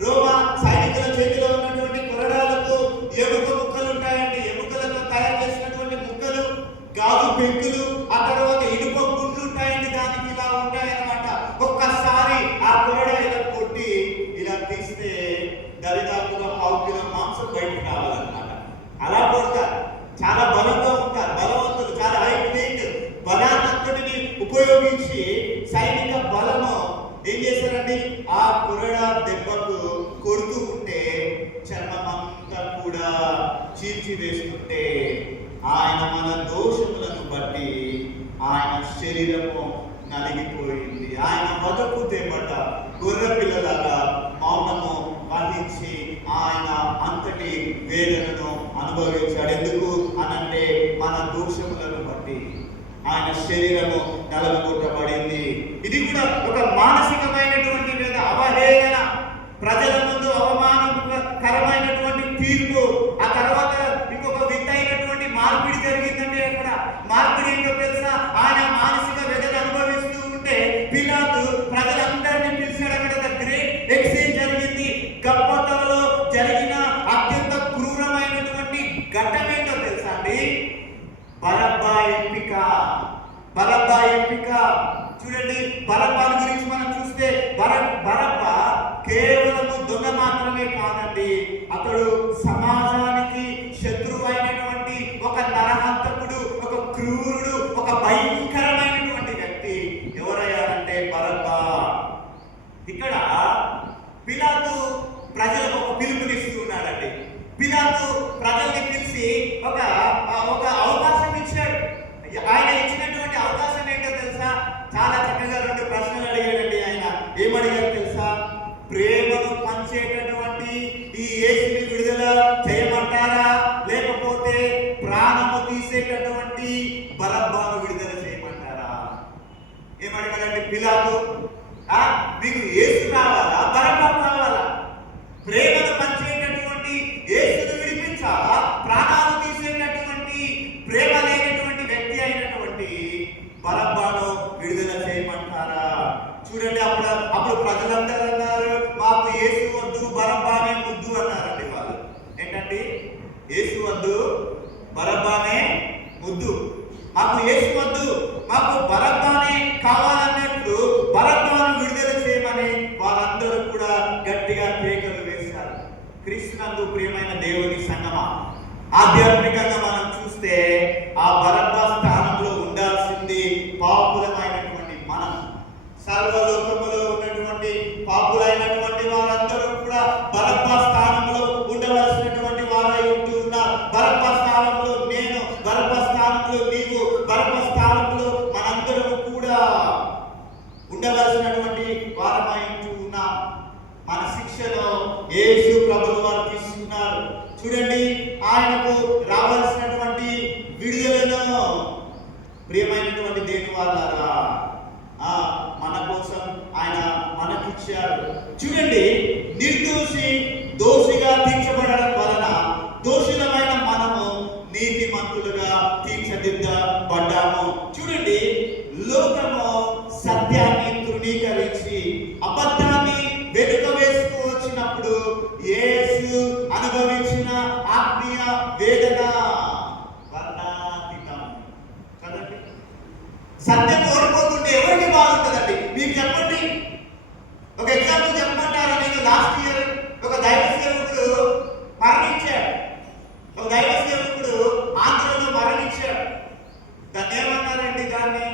రోమా సైనికుల చేతిలో ఉన్నటువంటి కొరడాలకు ఎముక ముక్కలు ఉంటాయండి. ఎముకలతో తయారు చేసినటువంటి ముక్కలు, గాజు పెంకులు, ఆ తర్వాత ఇనుప గుండ్లు ఉంటాయండి. దానికి ఇలా ఉంటాయన్నమాట. ఒక్కసారి ఆ కొరడా ఇలా కొట్టి ఇలా తీస్తే దరిదాపుగా 1/2 కిలో మాంసం బయటకు రావాలన్నమాట. అలా కొడతారు. చాలా బలంగా ఉంటారు, బలవంతులు, చాలా హైట్ వెయిట్. బలానంతుడిని ఉపయోగించి సైనిక బలము ఏం చేశారండి? ఆ కొరడా దెబ్బకు కొడుతూ ఉంటే చర్మమంతా కూడా చీల్చి వేస్తుంటే ఆయన మన దోషములను బట్టి ఆయన శరీరము నలిగిపోయింది. ఆయన వదకు తెమ్మట గొర్రె పిల్లలాగా మౌనము వహించి ఆయన అంతటి వేదనను అనుభవించాడు. ఎందుకు అనంటే మన దోషములను బట్టి ఆయన శరీరము నలగొట్టబడింది. ఇది కూడా ఒక మానసికమైనటువంటి వేద, అవహేళన, ప్రజల ముందు అవమానకరమైనటువంటి తీర్పు. ఆ తర్వాత ఇంకొక వింతైనటువంటి మార్పిడి జరిగిందండి. అక్కడ మార్పిడి ఏంటో తెలుసా? ఆయన మానసిక వేదన అనుభవిస్తూ ఉంటే పిలాతు ప్రజలందరినీ పిలిచాడు. అక్కడ గ్రేట్ ఎక్స్చేంజ్ జరిగింది. గప్పతలలో జరిగిన అత్యంత క్రూరమైనటువంటి ఘట్టం ఏంటో తెలుసా అండి? బరబ్బా ఎంపిక. బరబ్బా ఎంపిక. చూడండి, బరబ్బాను గురించి మనం చూస్తే బరబ్బా కేవలము దొంగ మాత్రమే కాదండి, అతడు సమాజానికి శత్రువు అయినటువంటి ఒక నరహంతకుడు, ఒక క్రూరుడు, ఒక భయంకరమైనటువంటి వ్యక్తి. ఎవరయ్యారంటే బరబ్బా. ఇక్కడ పిలాతు ప్రజలకు ఒక పిలుపునిస్తూ ఉన్నాడండి. పిలాతు ప్రజల్ని పిలిచి ఒక అవకాశం ఇచ్చాడు. ఆయన ఇచ్చినటువంటి అవకాశం ఏంటో తెలుసా? చాలా చక్కగా 2 ప్రశ్నలు అడిగాడండి. ఆయన ఏమడిగాడు తెలుసా? ప్రేమను పంచేటటువంటి ఈ యేసుని విడుదల చేయమంటారా, లేకపోతే ప్రాణము తీసేటటువంటి బరబ్బాను విడుదల చేయమంటారా? ఏమడిగాడండి పిలాతు? మీకు యేసు కావాలా, బరబ్బా కావాలా? ప్రేమను పంచేటటువంటి చూడండి, అప్పుడు ప్రజలందరూ అన్నారు, మాకు యేసు వద్దు, బరబ్బానే ముద్దు అన్నారండి వాళ్ళు. ఏంటండి? యేసు వద్దు, బరబ్బానే ముద్దు. మాకు యేసు వద్దు, మాకు బరబ్బానే కావాలన్నట్లు బరబ్బాను విడుదల చేయమని వారందరూ కూడా గట్టిగా కేకలు వేశారు. క్రీస్తునందు ప్రియమైన దేవుని సంగమా, ఆధ్యాత్మికంగా మనం చూస్తే ఆ బరబ్బా స్థానంలో ఉండాల్సింది పాపులమైనటువంటి మనం. సర్వలోకములో ఉన్నటువంటి పాపులైనటువంటి వారందరూ కూడా బరబ్బా స్థానంలో ఉండవలసినటువంటి వారై ఉంటూ ఉన్నారు. బరబ్బా స్థానంలో నేను, బరబ్బా స్థానంలో నీవు, బరబ్బా స్థానంలో మనందరం కూడా ఉండవలసినటువంటి వారమై ఉంటూ ఉన్నాం. మన శిక్షను యేసు ప్రభువు వారు తీసుకున్నారు. చూడండి, ఆయనకు రావాల్సినటువంటి విడుదలను ప్రియమైనటువంటి దేవుని వాళ్ళారా మన కోసం ఆయన మనకిచ్చారు. చూడండి, నిర్దోషి దోషిగా తీర్చబడడం వలన దోషులమైన మనము నీతిమంతులుగా తీర్చిదిద్దబడ్డాము. చూడండి, లోకము సత్యాన్ని తృణీకరించి అబద్ధాన్ని వెనుక వేసుకు వచ్చినప్పుడు యేసు అనుభవించిన ఆత్మీయ వేదన వర్ణాతీతం కదండి. సత్యం ఓడిపోతుంటే ఎవరికి బాగుంటుందండి? మీకు చెప్పండి. ఒక ఎగ్జాంపుల్ చెప్పమంటారా? నేను లాస్ట్ ఇయర్ ఒక దైవ సేవకుడు మరణించాడు. ఒక దైవ సేవకుడు ఆంధ్రలో మరణించాడు. దాన్ని ఏమన్నారండి? దాన్ని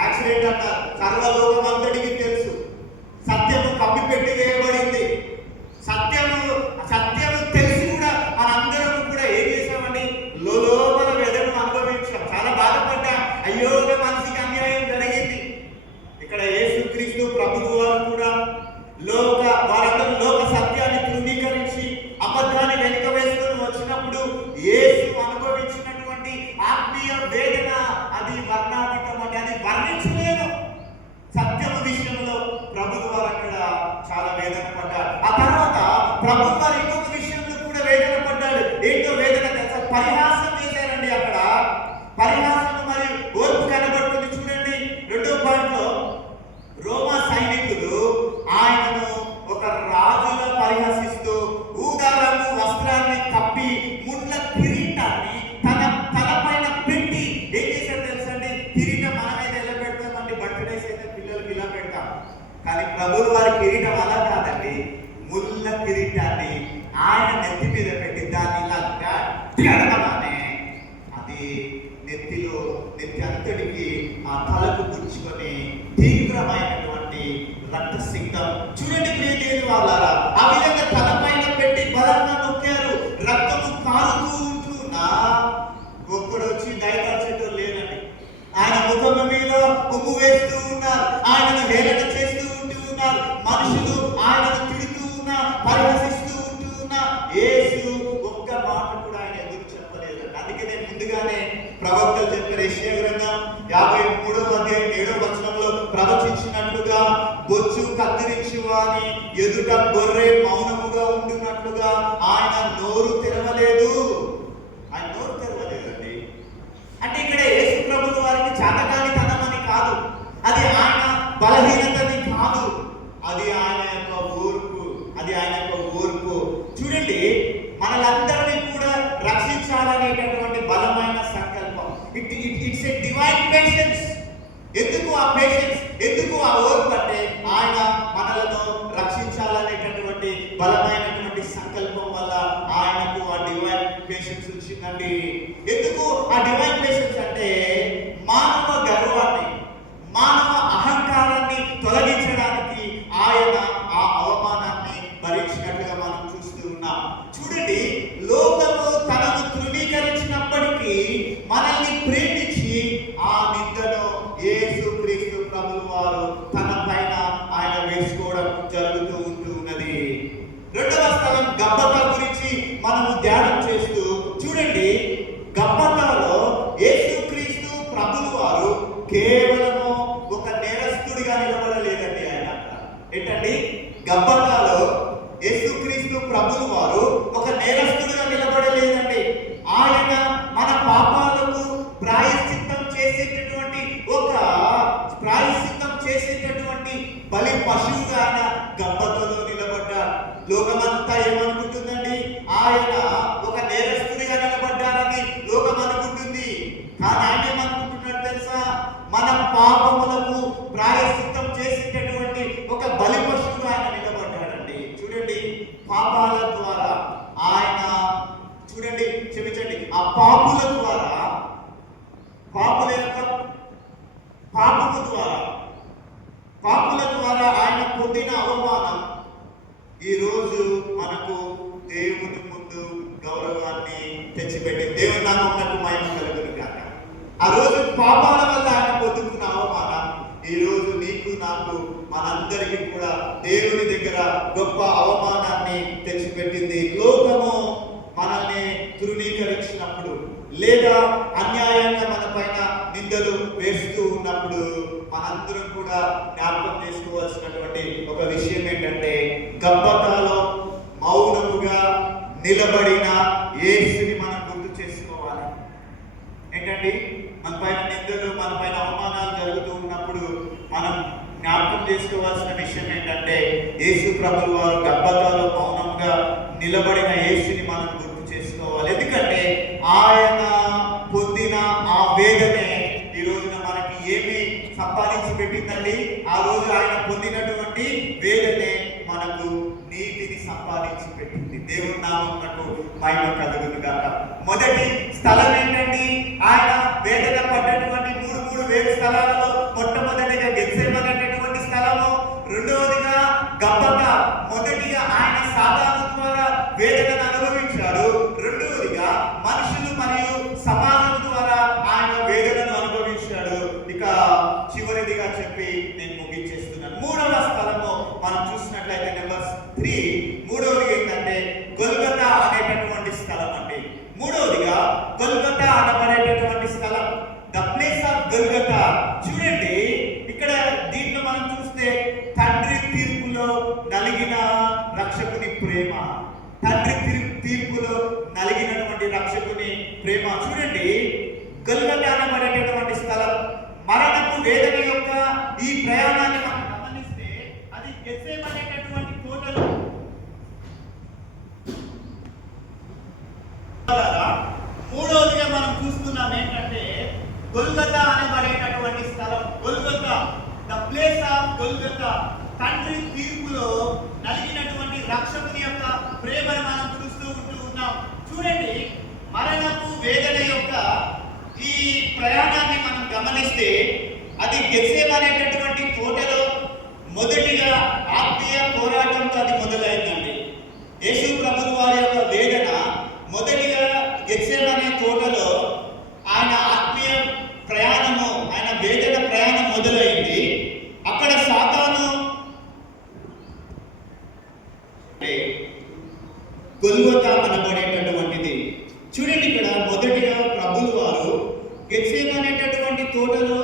యాక్సిడెంట్ అంటారు. సర్వలోకం అంతటికి తెలుసు. సత్యము కప్పిపెట్టి వేయబడింది. సత్యము తెలిసి కూడా మనందరం కూడా ఏం చేసామండి? లోపల వేదనను అనుభవించాం, చాలా బాధపడ్డాం. అయ్యో, మనిషికి అన్యాయం జరిగింది. ఇక్కడ యేసుక్రీస్తు ప్రభువు వారు కూడా వారందరూ లోక సత్యాన్ని తృణీకరించి అబద్ధాన్ని వెనుక వేసుకొని వచ్చినప్పుడు యేసు అనుభవించినటువంటి ఆత్మీయ వేదన అది వర్ణాతీతం అండి. అది వర్ణించలేను. సత్యము విషయంలో ప్రభువు వారు అక్కడ చాలా వేదన పడ్డాడు. ఆ తర్వాత ప్రభువు వారు ఇంకొక విషయంలో కూడా వేదన పడ్డాడు. ఏంటో వేదన తెలుసా? పరిహాసం చేశారండి. అక్కడ పరిహాసం మరియు ఓర్పు కనబడుతుంది. చూడండి, 2వ పాయింట్లో రోమా సైనికులు ఆయనను ఒక రాజుగా పరిహసిస్తూ ఊదా రంగు వస్త్రాన్ని కప్పి ముళ్ళ కిరీటాన్ని తన తలపైన పెట్టి ఏం చేశారు తెలుసండి? కిరీటం మనమైతే ఎలా పెడతామండి? బర్త్డేస్ అయితే పిల్లలకి ఇలా పెడతాం. కానీ ప్రభువు వారి కిరీటం అలా కాదండి. ముళ్ళ కిరీటాన్ని ఆయన నెత్తి మీద పెట్టి దాన్ని ఇలా గట్టిగానే అది నెత్తి అంతటికి ఆ తలకు గుచ్చుకొని తీవ్రమైనటువంటి రక్తసిక్తం. చూడండి ప్రియదేవి వాళ్ళారా, ఆ విధంగా తలపైన పెట్టి బలంగా నొక్కారు. రక్తము కారుతూ ఉంటున్నా ఒక్కడు వచ్చి దయదాచేటో లేదండి. ఆయన ముఖం మీద ఉమ్ము వేస్తూ ఉన్నారు, ఆయనను హేళన చేస్తూ ఉంటూ ఉన్నారు. మనుషులు ఆయనను తిడుతూ ఉన్నా, పరిహసిస్తూ ఉంటూ ఉన్నా యేసు ఒక్క మాట కూడా ఆయన ఎదురు చెప్పలేదు. అందుకే నేను ముందుగానే ప్రవక్తలు చెప్పారు. యెషయా గ్రంథం 53వ అధ్యాయం 7వ వచనంలో ప్రవచించినట్లుగా బొచ్చు కత్తిరించి వాని ఎదుట గొర్రె మౌనముగా ఉంటున్నట్లుగా ఆయన నోరు తెరవలేదు. ఆయన నోరు తెరవలేదండి. అంటే ఇక్కడ యేసు ప్రభువు వారికి చేతకానితనం అని కాదు, అది ఆయన బలహీనతని కాదు, అది ఆయన యొక్క ఓర్పు. అది ఆయన యొక్క ఓర్పు. చూడండి, మనలందరినీ కూడా రక్షించాలనేటటువంటి బలమైన సంకల్పం. It's a divine patience. ఎందుకు ఆ పేషెన్స్, ఎందుకు ఆ ఓర్పు అంటే ఆయన మనలను రక్షించాలనేటటువంటి బలమైనటువంటి సంకల్పం వల్ల ఆయనకు ఆ డివైన్ పేషెన్స్ వచ్చిందండి. ఎందుకు ఆ డివైన్ పేషెన్స్ అంటే మానవ గర్వాన్ని, మానవ అహంకారాన్ని తొలగించడానికి ఆయన ఆ అవమానాన్ని భరించినట్లుగా మనం చూస్తూ ఉన్నాం. చూడండి, లోకము తనను తృణీకరించినప్పటికీ మనల్ని ప్రేమించి ఆ నిందను యేసుక్రీస్తు ప్రభువు వారు తన పైన ఆయన వేసుకోవడం జరుగుతూ ఉంటూ ఉన్నది. 2వ స్థలం గబ్బతా గురించి మనము ధ్యానం చేస్తూ చూడండి, గబ్బతాలో యేసుక్రీస్తు ప్రభువు వారు కేవలము ఒక నేరస్తుడిగా నిలబడలేదండి. ఆయన ఏంటండి? గబ్బతాలో యేసుక్రీస్తు ప్రభువు వారు ఒక నేరస్తుడిగా నిలబడలేదండి. ఆయన మన పాపాలకు ప్రాయశ్చిత్తం చేసేటటువంటి ఒక ప్రాయశ్చిత్తం చేసేటటువంటి బలి పశువుగా ఆయన గబ్బతలో నిలబడ్డాడు. లోకమంతా ఏమనుకుంటుందండి? ఆయన ఒక నేరస్తుడిగా నిలబడ్డారని లోకం అనుకుంటుంది. కానీ ఆయన ఏమనుకుంటున్నాడు తెలుసా? మన పాపములకు ప్రాయశ్చిత్తం చేసేటటువంటి ఒక బలి పశువుగా ఆయన నిలబడ్డాడండి. చూడండి, పాపాల ద్వారా ఆయన క్షమించండి, ఆ పాపుల ద్వారా, పాపుల యొక్క పాపుల ద్వారా ఆయన పొందిన అవమానం ఈరోజు మనకు దేవుని ముందు గౌరవాన్ని తెచ్చిపెట్టింది. దేవుని నామమునకు మహిమ కలుగును గాక. ఆ రోజు పాపాల వల్ల ఆయన పొందుకున్న అవమానం ఈ రోజు నీకు నాకు మనందరికీ కూడా దేవుని దగ్గర గొప్ప అవమానాన్ని తెచ్చిపెట్టింది. లోకము మనల్ని తృణీకరించినప్పుడు లేదా అన్యాయంగా మన పైన నిందలు వేస్తూ ఉన్నప్పుడు మనందరం కూడా జ్ఞాపకం చేసుకోవాల్సినటువంటి ఒక విషయం ఏంటంటే, గబ్బతాలో మౌనముగా నిలబడిన యేసుని మనం గుర్తు చేసుకోవాలి. ఏంటండి, మన పైన నిందలు, మన పైన అవమానాలు జరుగుతూ ఉన్నప్పుడు మనం జ్ఞాపకం చేసుకోవాల్సిన విషయం ఏంటంటే, యేసు ప్రభువు వారు గబ్బతాలో మౌనంగా నిలబడిన యేసుని మనం గుర్తు చేసుకోవాలి. ఎందుకంటే ఆయన పొందిన ఆ వేదనే ఈ రోజున మనకి ఏమి సంపాదించి పెట్టిందండి? ఆ రోజు ఆయన పొందినటువంటి వేదనే మనకు నీతిని సంపాదించి పెట్టింది. దేవుని నామమునకు మహిమ కలుగును గాక. మొదటి స్థలం ఏంటండి? ఆయన వేదన పడ్డటువంటి మూడు వేరు స్థలాలలో మొట్టమొదటిగా గెత్సేమనే అనేటటువంటి స్థలము, రెండవదిగా గబ్బతా. మొదటిగా ఆయన సాతాను ద్వారా వేదనను అనుభవించాడు, రెండవదిగా మనుషులు మరియు సమాజం ద్వారా ఆయన వేదనను అనుభవించాడు. ఇక చివరిదిగా చెప్పి నేను ముగించేస్తున్నాను. మూడవ స్థలము మనం చూసినట్లయితే నెంబర్ 3, మూడవది ఏంటంటే గొల్గొతా అనేటటువంటి స్థలం అండి. మూడవదిగా గొల్గొతా అనబడేటటువంటి స్థలం, ద ప్లేస్ ఆఫ్ గొల్గొతా. చూడండి, ఇక్కడ దీంట్లో మనం చూస్తే తండ్రి తీర్పులో నలిగిన రక్షకుని ప్రేమ, తండ్రి తీర్పులో నలిగినటువంటి రక్షకుని ప్రేమ. చూడండి, గొల్గొతా అనబడేటటువంటి స్థలం, మరణపు వేదన యొక్క ఈ ప్రయాణాన్ని మనం గమనిస్తే అది గెత్సేమనే అనేటటువంటి తోటలో. మూడవదిగా మనం చూస్తున్నాం ఏంటంటే గొల్గొతా అనబడేటటువంటి స్థలం, Golgotha, the place of Golgotha. తండ్రి తీర్పులో నలిగినటువంటి రక్షకుని యొక్క ప్రేమను మనం చూస్తూ ఉన్నాం. చూడండి, మరణపు వేదన యొక్క ఈ ప్రయాణాన్ని మనం గమనిస్తే అది గెత్సేమనేటటువంటి తోటలో మొదటిగా ఆత్మీయ పోరాటంతో అది మొదలైందండి. యేసు ప్రభువు వారి యొక్క వేదన మొదటిగా గెత్సేమనే తోటలో ఆయన ఆత్మీయ ప్రయాణము, ఆయన వేదన ప్రయాణం మొదలైంది. అక్కడ సాతాను గొల్గొతా అనబడేటటువంటిది. చూడండి, ఇక్కడ మొదటిగా ప్రభువు వారు గెత్సేమనేటటువంటి తోటలో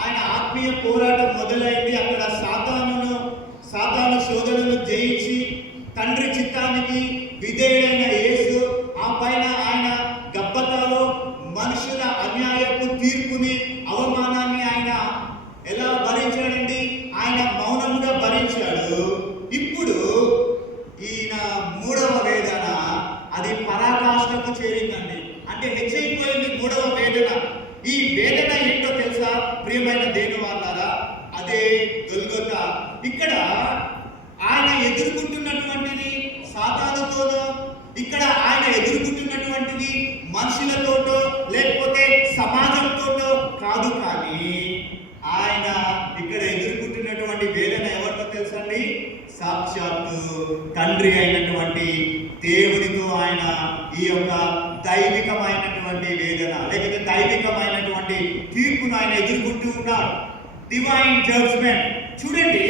ఆయన ఆత్మీయ పోరాటం మొదలైంది. అక్కడ సాతాను శోధనను జయించి తండ్రి చిత్తానికి విధేయుడైన యేసు ఆ పైన ఆయన గబ్బతాలో మనుషుల అన్యాయపు తీర్పుని, అవమానాన్ని ఆయన ఎలా భరించాడండి? ఆయన మౌనంగా భరించాడు. ఇప్పుడు ఈయన మూడవ వేదన అది పరాకాష్ఠకు చేరిందండి. అంటే హెచ్చైపోయింది మూడవ వేదన. ఈ వేదన ఏంటో తెలుసా ప్రియమైన దేవుని వాళ్ళారా? అదే గొల్గొతా. ఇక్కడ ఆయన ఎదుర్కొంటున్నటువంటిది సాతానుతోనో, ఇక్కడ ఆయన ఎదుర్కొంటున్నటువంటిది మనుషులతోటో లేకపోతే సమాజంతోటో కాదు. కానీ ఆయన ఇక్కడ ఎదుర్కొంటున్నటువంటి వేదన ఎవరితో తెలుసండి? సాక్షాత్తు తండ్రి అయినటువంటి దేవునితో ఆయన ఈ యొక్క దైవికమైనటువంటి వేదన లేకపోతే దైవికమైనటువంటి తీర్పును ఆయన ఎదుర్కొంటూ ఉన్నాడు. Divine judgment. చూడండి,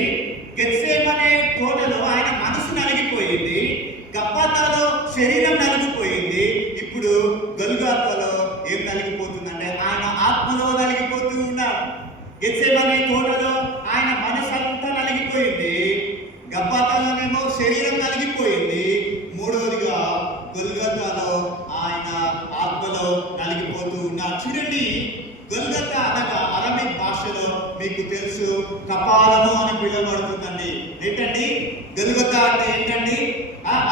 గెత్సేమనే తోటలో ఆయన మనసు నలిగిపోయింది, గబ్బతాలో శరీరం నలిగిపోయింది. ఇప్పుడు గొల్గొతాలో ఏం నలిగిపోతుందంటే ఆయన ఆత్మలో నలిగిపోతూ ఉన్నాడు. గెత్సేమనే తోటలో ఆయన మనసు అంతా నలిగిపోయింది, గబ్బతాలోనేమో శరీరం నలిగిపోయింది. మూడవదిగా గొల్గొతాలో ఆయన ఆత్మలో నలిగిపోతూ ఉన్నాడు. చూడండి, గొల్గొతా అనగా అరబిక్ భాషలో మీకు తెలుసు కపాలము అని పిలువబడుతుందండి. ఏంటండి గొల్గొతా అంటే ఏంటండి?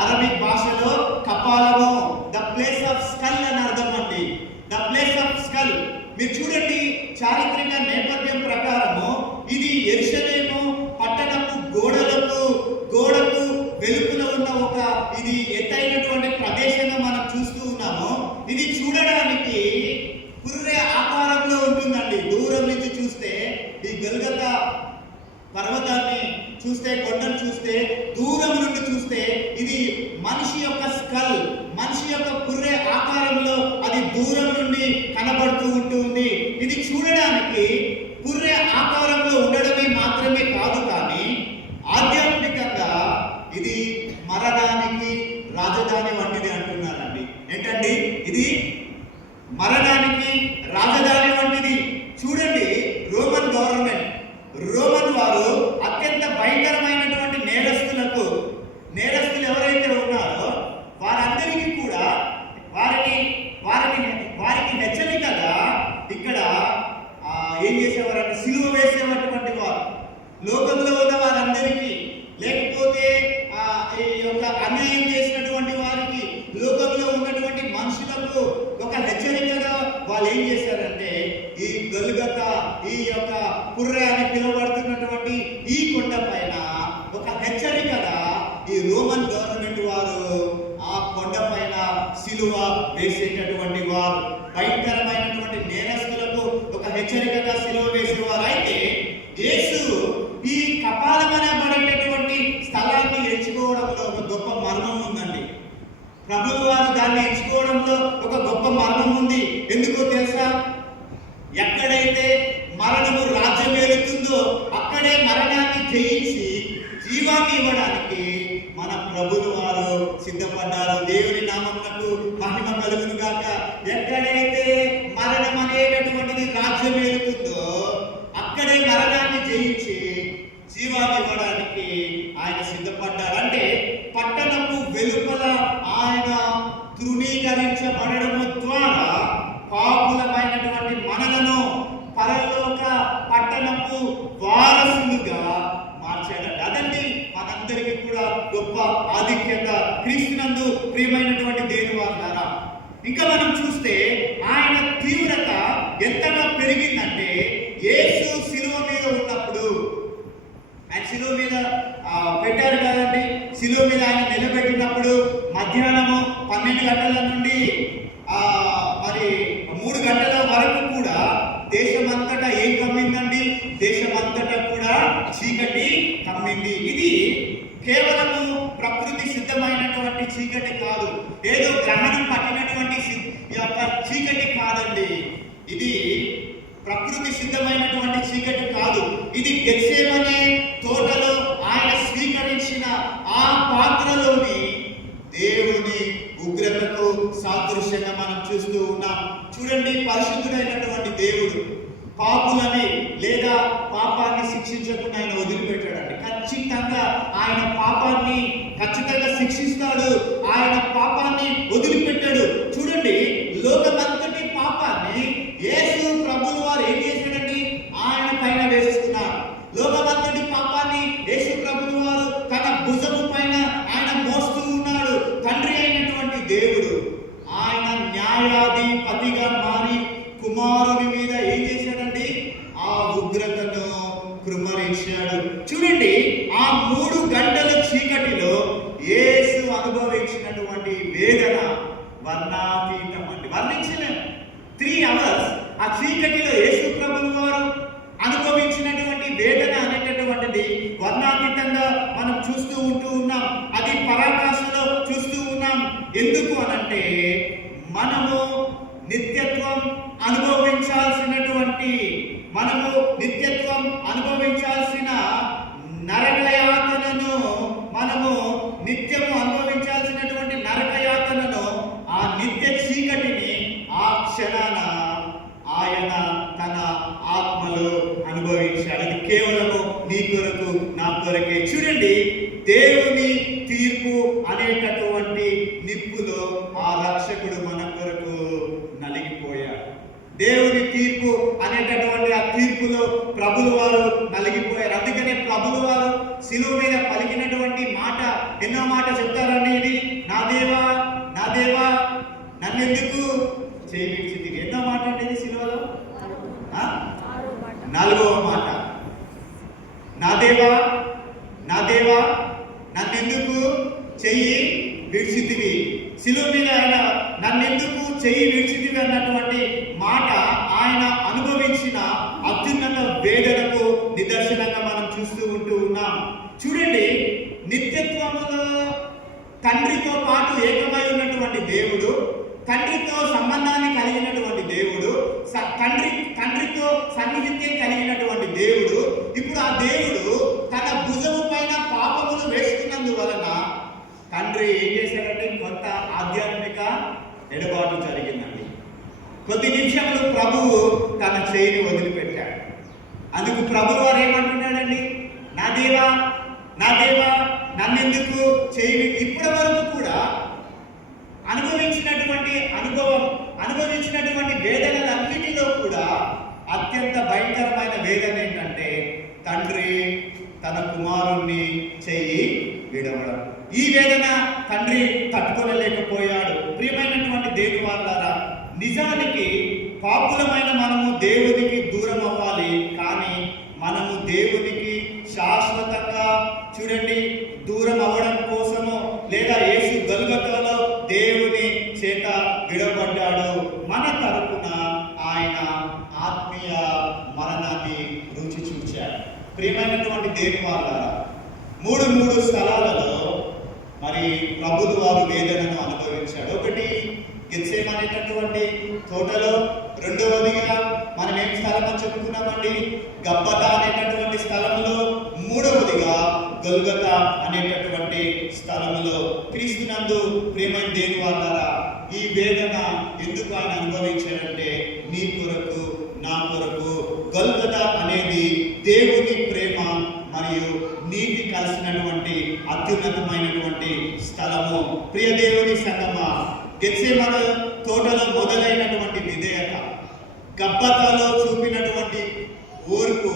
అరబిక్ భాషలో కపాలము ద ప్లేస్ ఆఫ్ స్కల్ అని అర్థం అండి. The place of skull. మీరు చూడండి, చారిత్రక నేపథ్యం ప్రకారము ఇది యెరూషలేము పట్టణపు గోడకు వెలుపల ఉన్న ఒక ఇది ఎత్తైనటువంటి ప్రదేశంగా మనం చూస్తూ ఉన్నాము. ఇది చూడడానికి పుర్రె ఆకారంలో ఉంటుందండి. దూరం నుంచి చూస్తే ఈ గొల్గొతా పర్వతాన్ని చూస్తే, కొండను చూస్తే, దూరం నుండి చూస్తే ఇది మనిషి యొక్క స్కల్, మనిషి యొక్క పుర్రె ఆకారంలో అది దూరం నుండి కనబడుతూ ఉంటుంది. ఇది చూడడానికి పుర్రె ఆకారంలో ఉండడమే మాత్రమే కాదు, కానీ ఆధ్యాత్మికంగా ఇది మరణానికి రాజధాని వంటిది అంటున్నారండి. ఏంటండి ఇది? మరణానికి రాజధాని వంటిది. చూడండి, రోమన్ గవర్నమెంట్, రోమన్ వారు అత్యంత భయంకరమైనటువంటి నేరస్తులు ఎవరైతే ఉన్నారో వారందరికీ కూడా వారికి హెచ్చరికగా ఇక్కడ ఏం చేసేవారంటే సిలువ వేసేటటువంటి వారు. లోకంలో ఉన్న వారందరికీ, లేకపోతే ఈ యొక్క అన్యాయం చేసినటువంటి వారికి, లోకంలో ఉన్నటువంటి మనుషులకు ఒక హెచ్చరికగా వాళ్ళు ఏం చేశారంటే ఈ గొల్గొతా, ఈ యొక్క పుర్రె అని పిలువబడుతున్నటువంటి ఈ కొండ పైన ఒక హెచ్చరికగా ఈ రోమన్ గవర్నమెంట్ వారు ఆ కొండ పైన సిలువ వేసేటటువంటి వారు. భయంకరమైనటువంటి నేరస్తులకు ఒక హెచ్చరికగా సిలువ వేసేవారు. అయితే యేసు ఈ కపాలమనబడేటటువంటి స్థలాన్ని ఎంచుకోవడంలో ఒక గొప్ప మర్మం ఉందండి. ప్రభువు వారు దాన్ని ఎంచుకోవడంలో ఒక గొప్ప మర్మం ఉంది. ఎందుకో తెలుసా? ఎక్కడైతే మరణము రాజ్యమేలుతుందో అక్కడే మరణాన్ని జయించి జీవాన్ని ఇవ్వడానికి మన ప్రభువు వారు సిద్ధపడ్డారు. దేవుని నామమునకు మహిమ కలుగును గాక. ఎక్కడైతే మరణం అనేటటువంటిది రాజ్యమేలుతుందో అక్కడే మరణాన్ని జయించి జీవాన్ని ఇవ్వడానికి ఆయన సిద్ధపడ్డారు. అంటే పట్టణపు వెలుపల ఆయన తృణీకరించబడడం ద్వారా పాపులమైనటువంటి మనలను పరలోక పట్టణపు వారసులుగా మార్చాడండి. అదండి మనందరికీ కూడా గొప్ప ఆధిక్యత. క్రీస్తునందు ప్రియమైనటువంటి దేవుని వారులారా, ఇంకా మనం చూస్తే ఆయన తీవ్రత ఎంతగా పెరిగిందంటే యేసు శిలువ మీద ఉన్నప్పుడు, ఆయన శిలువ మీద పెట్టారు కదండి, శిలువ మీద ఆయన నిలబెట్టినప్పుడు మధ్యాహ్నము 12 గంటల నుండి మరి 3 గంటల వరకు కూడా దేశమంతటా ఏం కమ్మిందండి? దేశమంతటా కూడా చీకటి కమ్మింది. ఇది కేవలము ప్రకృతి సిద్ధమైనటువంటి చీకటి కాదు, ఏదో గ్రహణం పట్టినటువంటి చీకటి కాదండి. ఇది ప్రకృతి సిద్ధమైనటువంటి చీకటి కాదు. ఇది గెత్సేమనే తోటలో ఆయన స్వీకరించిన ఆ పాత్రలోని దేవుని ఉగ్రతకు సాదృశ్యంగా మనం చూస్తూ ఉన్నాం. చూడండి, పరిశుద్ధుడైనటువంటి దేవుడు పాపులని లేదా పాపాన్ని శిక్షించకుండా ఆయన వదిలిపెట్టాడండి. ఖచ్చితంగా ఆయన పాపాన్ని ఖచ్చితంగా శిక్షిస్తాడు. ఆయన పాపాన్ని వదిలిపెట్టాడు. చూడండి, లోకమంతటి పాపాన్ని యేసు ప్రభువు వారు ఏం చేశాడండి? ఆయన పైన వేసుకున్నారు. లోకమంతటి పాపాన్ని యేసు ప్రభువు వారు తన భుజము పైన ఆయన మోస్తూ ఉన్నాడు. తండ్రి అయినటువంటి దేవుడు ఆయన న్యాయాధిపతిగా మారి కుమారుని మీద ఏం చేశాడండి? ఆ ఉగ్రతను కృమ్మరించాడు. చూడండి, ఆ 3 గంటల చీకటిలో యేసు అనుభవించినటువంటి వేదన వర్ణాతీతం అండి. వర్ణించలేము. 3 hours ఆ చీకటిలో యేసు ప్రభువు వారు అనుభవించినటువంటి వేదన అనేటటువంటిది వర్ణాతీతంగా మనం చూస్తూ ఉన్నాం. అది పరాకాశలో చూస్తూ ఉన్నాం. ఎందుకు అనంటే మనము నిత్యత్వం అనుభవించాల్సిన నరకయాతనను, మనము నిత్యము అనుభవించాల్సినటువంటి నరకయాతనను, ఆ నిత్య చీకటిని ఆ క్షణాన ఆయన తన ఆత్మలో అనుభవించాడు. అది కేవలము నీ కొరకు, నా కొరకే. చూడండి, దేవుని తీర్పు అనేటటువంటి నిప్పులో ఆ రక్షకుడు మన కొరకు దేవుని తీర్పు అనేటటువంటి ఆ తీర్పులో ప్రభువు వారు నలిగిపోయారు. ప్రభువు వారు శిలువ మీద పలికినటువంటి మాట ఎన్నో మాట చెప్తారండి. ఇది నా దేవా నా దేవా నన్నెందుకు చేయి విడిచితివి. ఎన్నో మాట అంటే ఇది శిలువలో 4వ మాట. నా దేవా నా దేవా నన్నెందుకు చెయ్యి విడిచితివి. శిలువ మీద ఆయన నన్నెందుకు చెయ్యి విడిచితివి అన్నటువంటి మాట ఆయన అనుభవించిన అత్యున్నత వేదనకు నిదర్శనంగా మనం చూస్తూ ఉంటూ ఉన్నాం. చూడండి, నిత్యత్వములో తండ్రితో పాటు ఏకమై ఉన్నటువంటి దేవుడు, తండ్రితో సంబంధాన్ని కలిగినటువంటి దేవుడు, తండ్రితో సన్నిహిత్యం కలిగినటువంటి దేవుడు, ఇప్పుడు ఆ దేవుడు తన భుజము పైన పాపములు వేసుకున్నందువలన తండ్రి ఏం చేశాడంటే కొంత ఆధ్యాత్మిక ఎడబాటు జరిగిందండి. కొద్ది నిమిషంలో ప్రభువు తన చేయిని వదిలిపెట్టాడు. అందుకు ప్రభువు వారు ఏమంటున్నాడండి, నా దేవా నా దేవా నన్నెందుకు చేయి. ఇప్పటి వరకు కూడా అనుభవించినటువంటి వేదనలన్నిటిలో కూడా అత్యంత భయంకరమైన వేదన ఏంటంటే తండ్రి తన కుమారుణ్ణి చెయ్యి విడవడం. ఈ వేదన తండ్రి తట్టుకోలేకపోయాడు. ప్రియమైనటువంటి దేవుని వారలారా, నిజానికి పాపులమైన మనము దేవునికి దూరం అవ్వాలి, కానీ మనము దేవునికి శాశ్వతంగా చూడండి దూరం అవ్వడం కోసము, లేదా యేసు గొల్గొతాలో దేవుని చేత విడవబడ్డాడు. మన తరపున ఆయన ఆత్మీయ మరణాన్ని రుచి చూచాడు. ప్రియమైనటువంటి దేవుని వారలారా, మూడు స్థలాలలో మరి ప్రభువు వారు వేదనను అనుభవించాడు. ఒకటి గెత్సేమనేటటువంటి తోటలో, రెండవదిగా మనం ఏం స్థలం అని చెప్పుకున్నామండి, గబ్బతా అనేటటువంటి స్థలంలో, మూడవదిగా గొల్గొతా అనేటటువంటి స్థలంలో. క్రీస్తునందు ప్రియమైన దేవుని వారలారా, ఈ వేదన ఎందుకు ఆయన అనుభవించాడంటే నీ కొరకు నా కొరకు. గొల్గొతా అనేది దేవుని ప్రేమ మరియు నీతి కలిసినటువంటి అత్యున్నతమైనటువంటి స్థలము. ప్రియ దేవుని సంగమా, గెత్సేమనే తోటలో మొదలైనటువంటి విధేయత, గబ్బతాలో చూపినటువంటి ఓర్పు,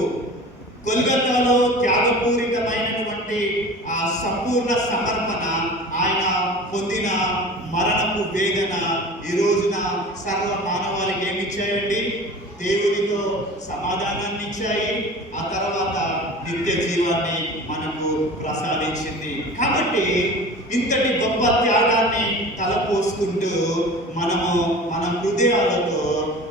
గొల్గొతాలో త్యాగపూరితమైనటువంటి ఆ సంపూర్ణ సమర్పణ, ఆయన పొందిన మరణపు వేదన ఈ రోజున సర్వ మానవాళికి ఏమి ఇచ్చాయండి? దేవునితో సమాధానాన్ని ఇచ్చాయి. ఆ తర్వాత నిత్య జీవాన్ని మనకు ప్రసాదించింది. కాబట్టి ఇంతటి గొప్ప త్యాగాన్ని తలపోసుకుంటూ మన హృదయాలతో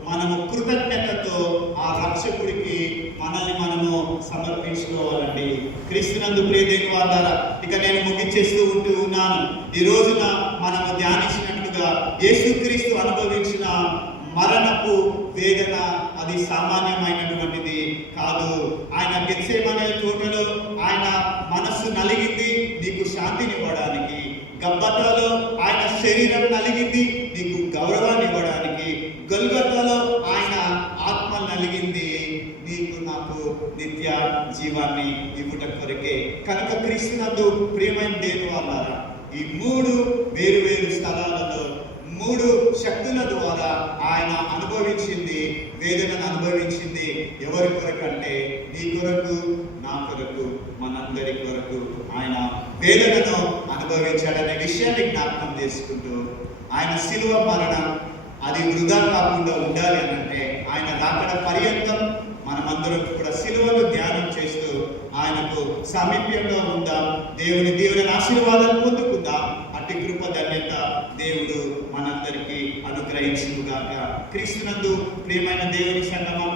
మనము కృతజ్ఞతతో ఆ రక్షకుడికి మనల్ని మనము సమర్పించుకోవాలండి. క్రీస్తునందు ప్రియ దేవుని వారలారా, ఇక నేను ముగించేస్తూ ఉంటూ ఉన్నాను. ఈ రోజున మనము ధ్యానించినట్టుగా యేసుక్రీస్తు అనుభవించిన మరణపు వేదన అది సామాన్యమైనటువంటిది కాదు. ఆయన గెత్సేమనే తోటలో ఆయన మనస్సు నలిగింది నీకు శాంతినివ్వడానికి. గబ్బతాలో ఆయన శరీరం నలిగింది నీకు గౌరవాన్ని ఇవ్వడానికి. గొల్గొతాలో ఆయన ఆత్మ నలిగింది నీకు నాకు నిత్య జీవాన్ని ఇవ్వుట కొరకే. కనుక క్రీస్తునందు ప్రియమైన దేవుని వారలారా, ఈ 3 వేరు స్థలాలలో 3 శక్తుల ద్వారా ఆయన అనుభవించింది, వేదనను అనుభవించింది. ఎవరి కొరకు అంటే నీ కొరకు నా కొరకు మనందరి కొరకు ఆయన వేదనను అనుభవించాడనే విషయాన్ని జ్ఞాపకం చేసుకుంటూ, ఆయన శిలువ మరణం అది వృధా కాకుండా ఉండాలి అనంటే ఆయన రాకడ పర్యంతం మనమందరం కూడా శిలువను ధ్యానం చేస్తూ ఆయనకు సామీప్యంగా ఉందాం. దేవుని దేవుని ఆశీర్వాదాలు పొందుకుందాం. అట్టి కృప ధన్యత దేవుడు మనందరికీ అనుగ్రహించుగాక. క్రీస్తునందు ప్రియమైన దేవుని సంగమం